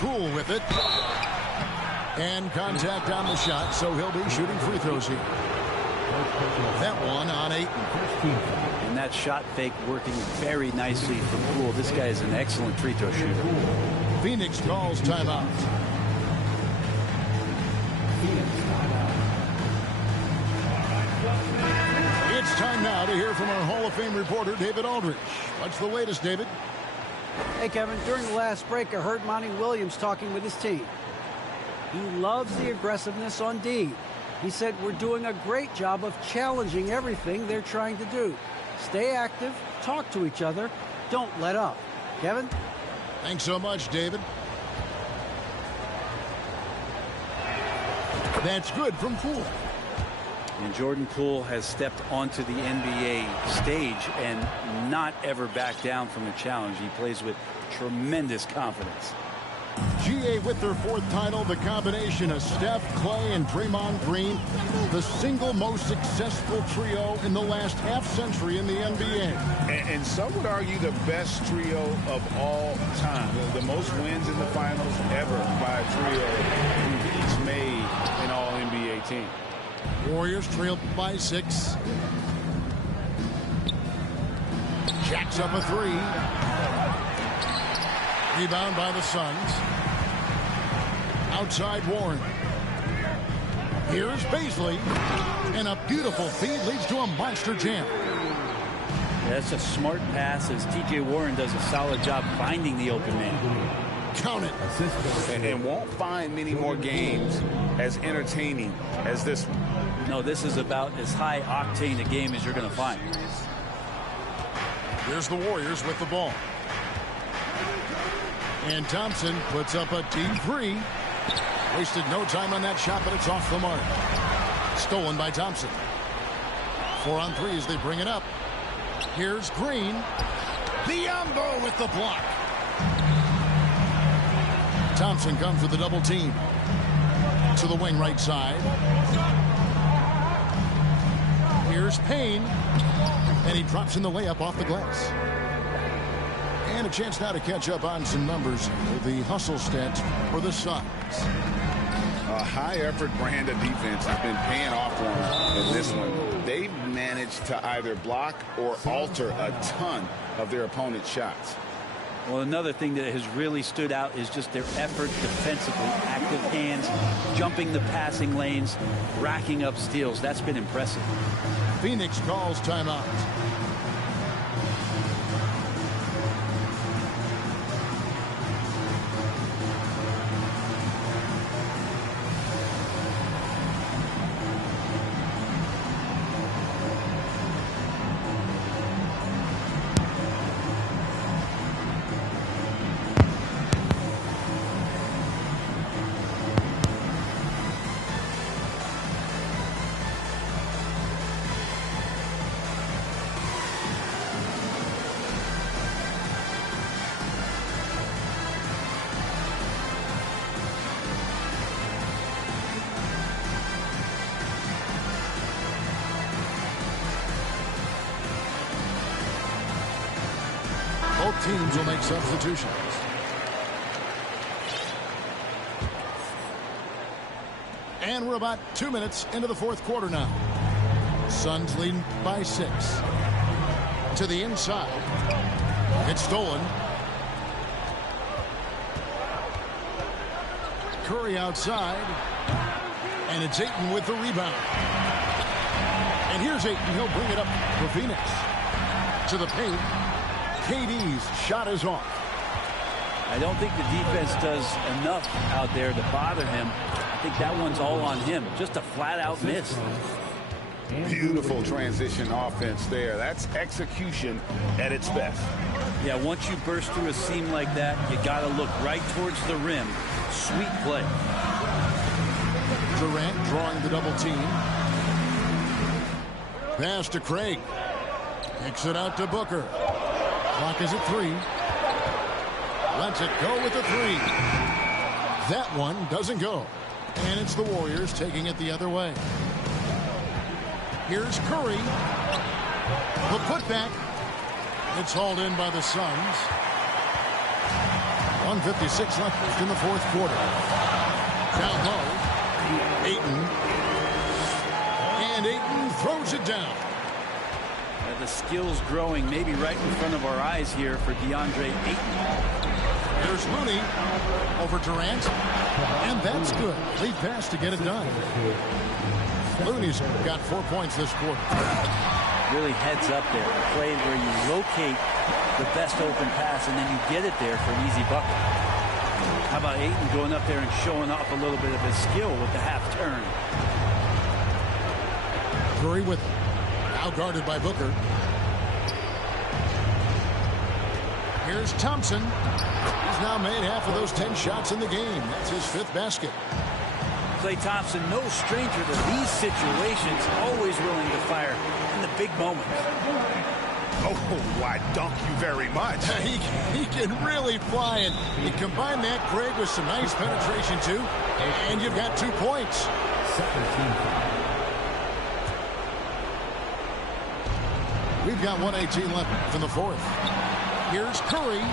Poole with it. And contact on the shot, so he'll be shooting free throws here. That one on 8. And that shot fake working very nicely for Poole. This guy is an excellent free throw shooter. Phoenix calls timeout. It's time now to hear from our Hall of Fame reporter, David Aldridge. What's the latest, David? Hey, Kevin, during the last break, I heard Monty Williams talking with his team. He loves the aggressiveness on D. He said, we're doing a great job of challenging everything they're trying to do. Stay active, talk to each other, don't let up. Kevin? Thanks so much, David. That's good from Poole. And Jordan Poole has stepped onto the NBA stage and not ever backed down from a challenge. He plays with tremendous confidence. GA with their 4th title, the combination of Steph, Clay, and Draymond Green, the single most successful trio in the last half-century in the NBA. And some would argue the best trio of all time. The most wins in the finals ever by a trio who each made an All-NBA team. Warriors trailed by 6. Jacks up a 3. Rebound by the Suns. Outside Warren. Here's Baisley. And a beautiful feed leads to a monster jam. That's a smart pass as T.J. Warren does a solid job finding the open man. Count it. And won't find many more games as entertaining as this one. No, this is about as high octane a game as you're going to find. Here's the Warriors with the ball. And Thompson puts up a deep 3. Wasted no time on that shot, but it's off the mark. Stolen by Thompson. 4 on 3 as they bring it up. Here's Green. Biyombo with the block. Thompson comes with a double team. To the wing right side. Here's Payne. And he drops in the layup off the glass. And a chance now to catch up on some numbers with the hustle stats for the Suns. A high-effort brand of defense has been paying off for them in this one. They've managed to either block or alter a ton of their opponent's shots. Well, another thing that has really stood out is just their effort defensively. Active hands, jumping the passing lanes, racking up steals. That's been impressive. Phoenix calls timeout. Both teams will make substitutions. And we're about 2 minutes into the 4th quarter now. Suns leading by 6. To the inside. It's stolen. Curry outside. And it's Ayton with the rebound. And here's Ayton. He'll bring it up for Phoenix. To the paint. KD's shot is off. I don't think the defense does enough out there to bother him. I think that one's all on him. Just a flat-out miss. Beautiful transition offense there. That's execution at its best. Yeah, once you burst through a seam like that, you got to look right towards the rim. Sweet play. Durant drawing the double team. Pass to Craig. Kicks it out to Booker. Clock is at 3. Lets it go with the 3. That one doesn't go. And it's the Warriors taking it the other way. Here's Curry. The putback. It's hauled in by the Suns. 1:56 left in the fourth quarter. Down low. Ayton. And Ayton throws it down. The skill's growing maybe right in front of our eyes here for DeAndre Ayton. There's Looney over Durant. And that's good. Lead pass to get it done. Looney's got 4 points this quarter. Really heads up there. A play where you locate the best open pass and then you get it there for an easy bucket. How about Ayton going up there and showing off a little bit of his skill with the half turn? Curry with it. Now guarded by Booker. Here's Thompson. He's now made half of those 10 shots in the game. That's his 5th basket. Klay Thompson, no stranger to these situations, always willing to fire in the big moments. Oh, why, dunk you very much. He can really fly, and you combine that, Craig, with some nice penetration, too, and you've got 2 points. We've got 1:18 left in the fourth. Here's Curry,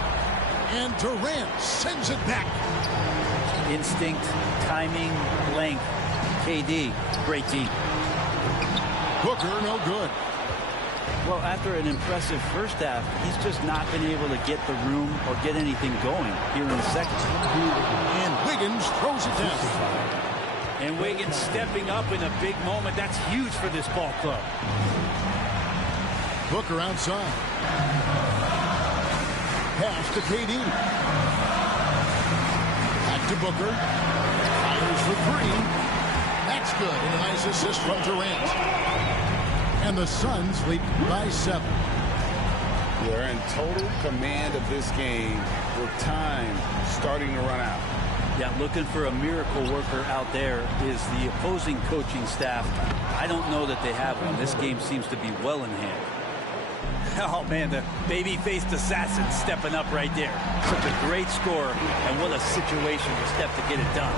and Durant sends it back. Instinct, timing, length. KD, great team. Booker, no good. Well, after an impressive first half, he's just not been able to get the room or get anything going here in the second. And Wiggins throws it down. And Wiggins stepping up in a big moment. That's huge for this ball club. Booker outside. Pass to KD. Back to Booker. Fires for 3. That's good. And a nice assist from Durant. And the Suns lead by 7. They're in total command of this game with time starting to run out. Yeah, looking for a miracle worker out there is the opposing coaching staff. I don't know that they have one. This game seems to be well in hand. Oh, man, the baby-faced assassin stepping up right there. Such a great scorer, and what a situational step to get it done.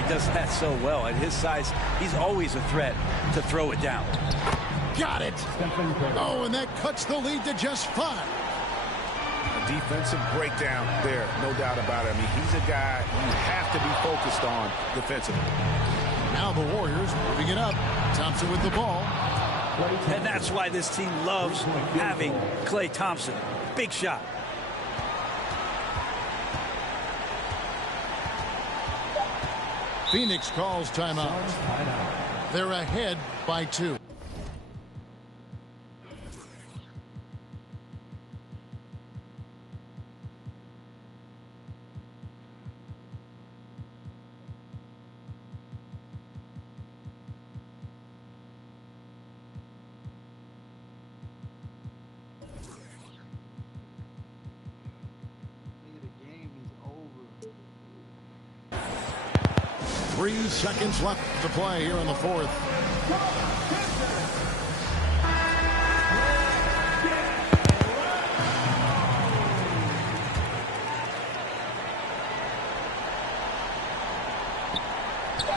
He does that so well. At his size, he's always a threat to throw it down. Got it. Oh, and that cuts the lead to just 5. A defensive breakdown there, no doubt about it. I mean, he's a guy you have to be focused on defensively. Now the Warriors moving it up. Thompson with the ball. And that's why this team loves having Klay Thompson. Big shot. Phoenix calls timeout. They're ahead by 2. Three seconds left to play here in the fourth.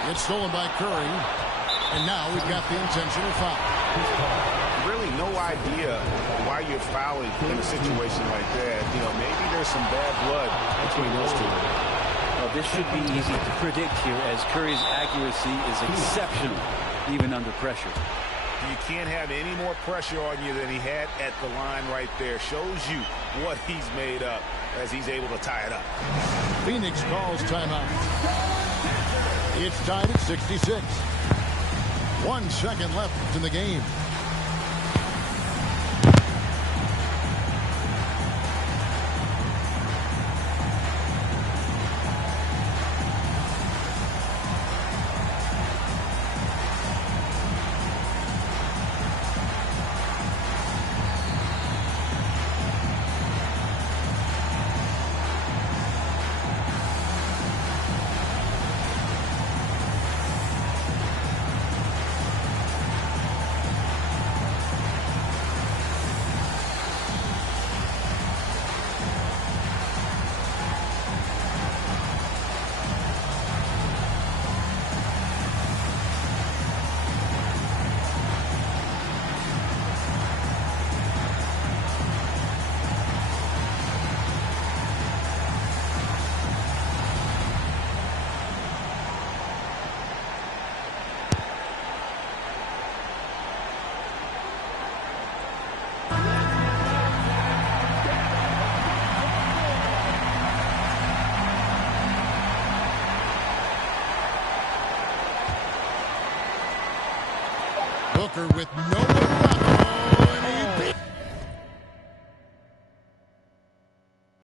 It's stolen by Curry. And now we've got the intentional foul. Really no idea why you're fouling in a situation like that. You know, maybe there's some bad blood between those two. Well, this should be easy to predict here as Curry's accuracy is exceptional, even under pressure. You can't have any more pressure on you than he had at the line right there. Shows you what he's made up as he's able to tie it up. Phoenix calls timeout. It's tied at 66. 1 second left in the game. Walker with no one